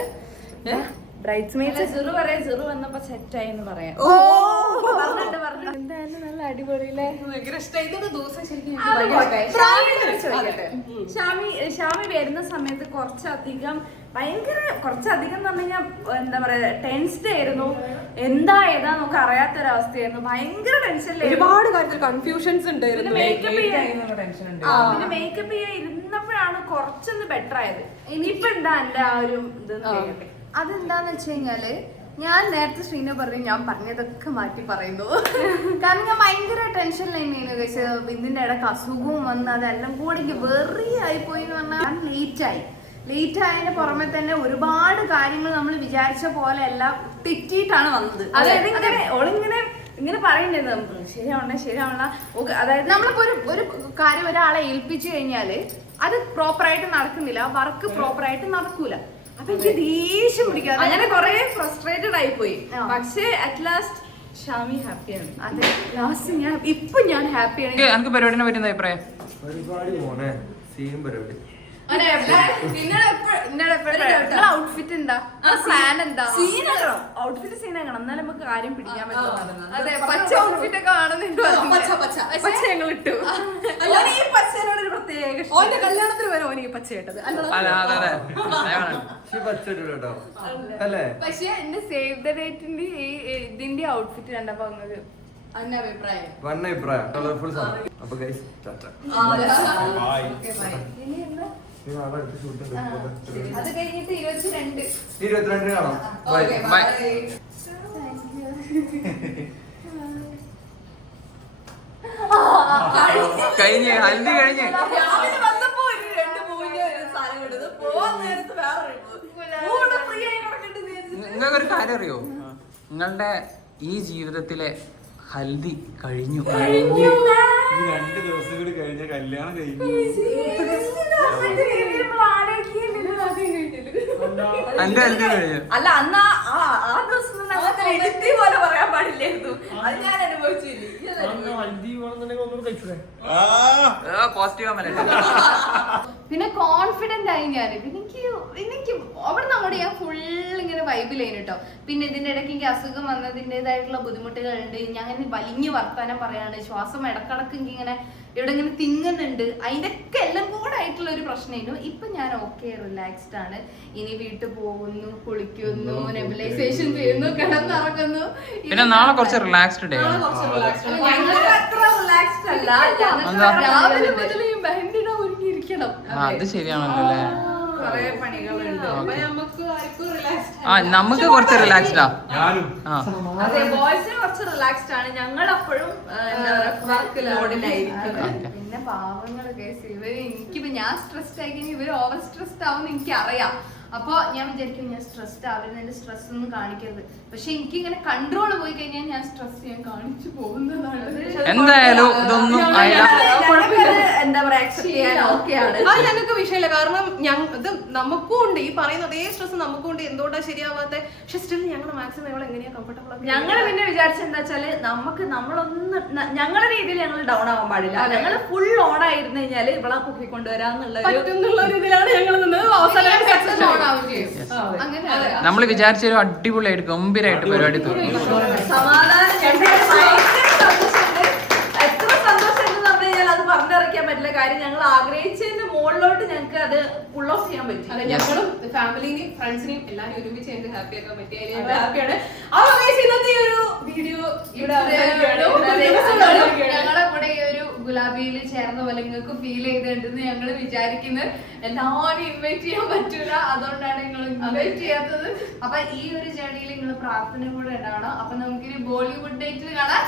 ബ്രൈഡ്സ്മെയ്ഡ്സ് വന്നപ്പോ സെറ്റ് ആയി എന്ന് പറയാം. എന്തായാലും നല്ല അടിപൊളിയിലെ ഷാമി വരുന്ന സമയത്ത് കുറച്ചധികം എന്ന് പറഞ്ഞു കഴിഞ്ഞാൽ എന്താ പറയാ ടെൻസ്ഡ് ആയിരുന്നു. എന്താ ഏതാ നമുക്ക് അറിയാത്തൊരവസ്ഥയായിരുന്നു. ഭയങ്കര ടെൻഷനിലായിരുന്നു. ഒരുപാട് കാര്യത്തിൽ കൺഫ്യൂഷൻസ് ഉണ്ട്. പിന്നെ മേക്കപ്പ് ചെയ്യാൻ ഇരുന്നപ്പോഴാണ് കുറച്ചൊന്ന് ബെറ്റർ ആയത്. ഇനിയിപ്പോ എന്താ എന്റെ ആ ഒരു ഇത് അതെന്താന്ന് വെച്ച് കഴിഞ്ഞാല് ഞാൻ നേരത്തെ ശ്രീന പറഞ്ഞു, ഞാൻ പറഞ്ഞതൊക്കെ മാറ്റി പറയുന്നു. കാരണം ഞാൻ ഭയങ്കര ടെൻഷനിലായിരുന്നു. ഇതിന്റെ ഇടയ്ക്ക് അസുഖവും വന്ന് അതെല്ലാം കൂടെ എനിക്ക് വെറി ആയിപ്പോയി എന്ന് പറഞ്ഞാൽ ഞാൻ ലേറ്റ് ആയതിന് പുറമെ തന്നെ ഒരുപാട് കാര്യങ്ങൾ നമ്മൾ വിചാരിച്ച പോലെ എല്ലാം തെറ്റിയിട്ടാണ് വന്നത്. അതായത് ഇങ്ങനെ പറയുന്നുണ്ടായിരുന്നു ശരിയാവണ്ട. അതായത് നമ്മളിപ്പോ ഒരു കാര്യം ഒരാളെ ഏൽപ്പിച്ചു കഴിഞ്ഞാല് അത് പ്രോപ്പറായിട്ട് നടക്കുന്നില്ല, വർക്ക് പ്രോപ്പറായിട്ട് നടക്കൂല. അപ്പൊ എനിക്ക് ദേഷ്യം പിടിക്കാം. അങ്ങനെ കുറെ ഫ്രസ്ട്രേറ്റഡ് ആയിപ്പോയി. പക്ഷേ അറ്റ് ലാസ്റ്റ് ഷാമി ഹാപ്പിയാണ്. അതെ, ലാസ്റ്റ് ഞാൻ ഹാപ്പിയാണ്. എനിക്ക് പരിപാടിനെ പറ്റുന്ന അഭിപ്രായം ഔട്ട്ഫിറ്റ് എന്താ, പ്ലാൻ എന്താ? ഔട്ട്ഫിറ്റ് സീനാക്കണം, എന്നാലും നമുക്ക് കാര്യം പിടിക്കാൻ പറ്റും. അതെ, പച്ച ഔട്ട്ഫിറ്റ് ഒക്കെ കാണുന്നുണ്ട്. പച്ച ഞങ്ങൾ ഇട്ടു. ഈ പച്ചയോട് ഒരു പ്രത്യേക ഓന്റെ കല്യാണത്തിന് വരെ ഓനിക്ക് പച്ച കേട്ടത്. പക്ഷെ എന്റെ സേവ് ദ ഡേറ്റിന്റെ ഇതിന്റെ ഔട്ട്ഫിറ്റ് കണ്ടപ്പോ ഒരു അഭിപ്രായം കളർഫുൾ സാധനം. അപ്പൊ ഗൈസ് ടാറ്റ. അത് കഴിഞ്ഞിട്ട് 22 കാണാം. ബൈ. കഴിഞ്ഞ് ഹൽദി കഴിഞ്ഞ് നിങ്ങൾക്കൊരു കാര്യം അറിയോ? നിങ്ങളുടെ ഈ ജീവിതത്തിലെ ഹൽദി കഴിഞ്ഞു. 2 ദിവസം കൂടി കഴിഞ്ഞ കല്യാണം കഴിഞ്ഞു. എന്റെ ഹൽദി കഴിഞ്ഞു. അല്ല, അന്ന് ആ ദിവസം പോലെ പറയാൻ പാടില്ലായിരുന്നു. അത് ഞാൻ അനുഭവിച്ചില്ല. പോസിറ്റീവ് ആമല്ലേ. പിന്നെ കോൺഫിഡന്റ് ആയി ഞാൻ. എനിക്ക് എനിക്ക് അവിടെ നിന്ന് അങ്ങോട്ട് ഞാൻ ഫുൾ ഇങ്ങനെ വൈബിലേന് കേട്ടോ. പിന്നെ ഇതിന്റെ ഇടയ്ക്ക് എനിക്ക് അസുഖം വന്നതിൻ്റെതായിട്ടുള്ള ബുദ്ധിമുട്ടുകളുണ്ട്. ഞാൻ അങ്ങനെ വലിഞ്ഞു വർത്താനം പറയാണ്, ശ്വാസം ഇടക്കിടക്ക് എനിക്ക് ഇങ്ങനെ ഇവിടെ ഇങ്ങനെ തിങ്ങുന്നുണ്ട്. അതിന്റെ ഒക്കെ എല്ലാം കൂടെ ആയിട്ടുള്ള ഒരു പ്രശ്നമായിരുന്നു. ഇപ്പൊ ഞാൻ ഓക്കെ റിലാക്സ്ഡ് ആണ്. ഇനി വീട്ടിൽ പോകുന്നു, കുളിക്കുന്നു, നെബുലൈസേഷൻ ചെയ്യുന്നു, കിടന്നിറങ്ങുന്നു. പിന്നെ നാളെ കുറച്ച് റിലാക്സ്ഡ് ഡേ ആണ്. ഞങ്ങൾ അത്ര റിലാക്സ്ഡ് അല്ല. രാവിലെ മുതൽ ഈ മെഹന്തിടാൻ ഒരുങ്ങിയിരിക്കണം. അത് ശരിയാണല്ലോ അല്ലേ. കുറെ പണികളുണ്ട്. അപ്പൊ നമുക്ക് ആർക്കും റിലാക്സ് നമുക്ക് കുറച്ച് റിലാക്സ്ഡാ. അതെ, ബോയ്സിന് കുറച്ച് റിലാക്സ്ഡ് ആണ്. ഞങ്ങൾ അപ്പോഴും വർക്ക് ലോഡിലായിരിക്കും. പിന്നെ പാവങ്ങൾ കേസ് ഇവര് എനിക്കിപ്പോ ഞാൻ സ്ട്രെസ്ഡ് ആയി കഴിഞ്ഞാൽ ഇവര് ഓവർ സ്ട്രെസ്ഡ് ആവുമെന്ന് എനിക്ക് അറിയാം. അപ്പൊ ഞാൻ വിചാരിക്കും ഞാൻ സ്ട്രെസ്ഡ് ആവുന്ന എന്റെ സ്ട്രെസ് ഒന്നും കാണിക്കരുത്. പക്ഷെ എനിക്ക് ഇങ്ങനെ കൺട്രോൾ പോയി കഴിഞ്ഞാൽ ഞാൻ സ്ട്രെസ് ഞാൻ കാണിച്ചു പോകുന്നതാണ്. എന്തായാലും ഇതൊന്നും എന്താ പറയാ accept ചെയ്യാൻ ഓക്കെയാണ്. അത് ഞങ്ങൾക്ക് വിഷയമില്ല. കാരണം ഇത് നമുക്കും ഉണ്ട് ഈ പറയുന്ന അതേ സ്ട്രെസ് നമുക്കും ഉണ്ട്. എന്തുകൊണ്ടാ ശരിയാവാത്ത? പക്ഷെ സ്റ്റിൽ ഞങ്ങൾ മാക്സിമം ഞങ്ങൾ എങ്ങനെയാ കംഫർട്ടബിൾ ആക്കി. ഞങ്ങള് പിന്നെ വിചാരിച്ചെന്താ വെച്ചാല് നമ്മളൊന്ന് ഞങ്ങളുടെ രീതിയിൽ ഞങ്ങൾ ഡൗൺ ആവാൻ പാടില്ല. ഞങ്ങൾ ഫുൾ ഓൺ ആയിരുന്നു കഴിഞ്ഞാല് ഇവളെ പൊക്കി കൊണ്ടുവരാന്നുള്ള ഒരു ഇതിലാണ് ഞങ്ങൾ നിന്നത്. അവസാനം സക്സസ് ആണ്. അങ്ങനെ നമ്മൾ വിചാരിച്ചൊരു അടിപൊളിയായിട്ട് ഗംഭീരമായിട്ട് പരിപാടി തോന്നി. സമാധാനം. എത്ര സന്തോഷം എന്ന് പറഞ്ഞു കഴിഞ്ഞാൽ അത് പറഞ്ഞറിയിക്കാൻ പറ്റില്ല. കാര്യം ഞങ്ങൾ ആഗ്രഹിച്ചതിന്റെ മുകളിലോട്ട് ഞങ്ങൾക്ക് അത് ഫുൾ ഓഫ് ചെയ്യാൻ പറ്റി. അതെ, ഞങ്ങളും ഫാമിലിനെയും ഫ്രണ്ട്സിനെയും എല്ലാവരും ഒരുമിച്ച് ഞങ്ങൾക്ക് ഹാപ്പി ആക്കാൻ പറ്റി. ഹാപ്പിയാണ്. അപ്പോൾ ഇന്നത്തെ ഈ ഒരു വീഡിയോ ഇവിടെ ഞങ്ങളെ കൂടെ ഈ ഒരു ഗുലാബിയിൽ ചേർന്ന പോലെ നിങ്ങൾക്ക് ഫീൽ ചെയ്തിട്ടുണ്ടെന്ന് ഞങ്ങൾ വിചാരിക്കുന്നത്. എല്ലാവരും ഇൻവൈറ്റ് ചെയ്യാൻ പറ്റൂല, അതുകൊണ്ടാണ് നിങ്ങൾ ഇൻവൈറ്റ് ചെയ്യാത്തത്. അപ്പൊ ഈ ഒരു ജേർണിയിൽ നിങ്ങൾ പ്രാർത്ഥന കൂടെ ഉണ്ടാവണം. അപ്പൊ നമുക്കിനി ബോളിവുഡ് ഡേറ്റിൽ കാണാം.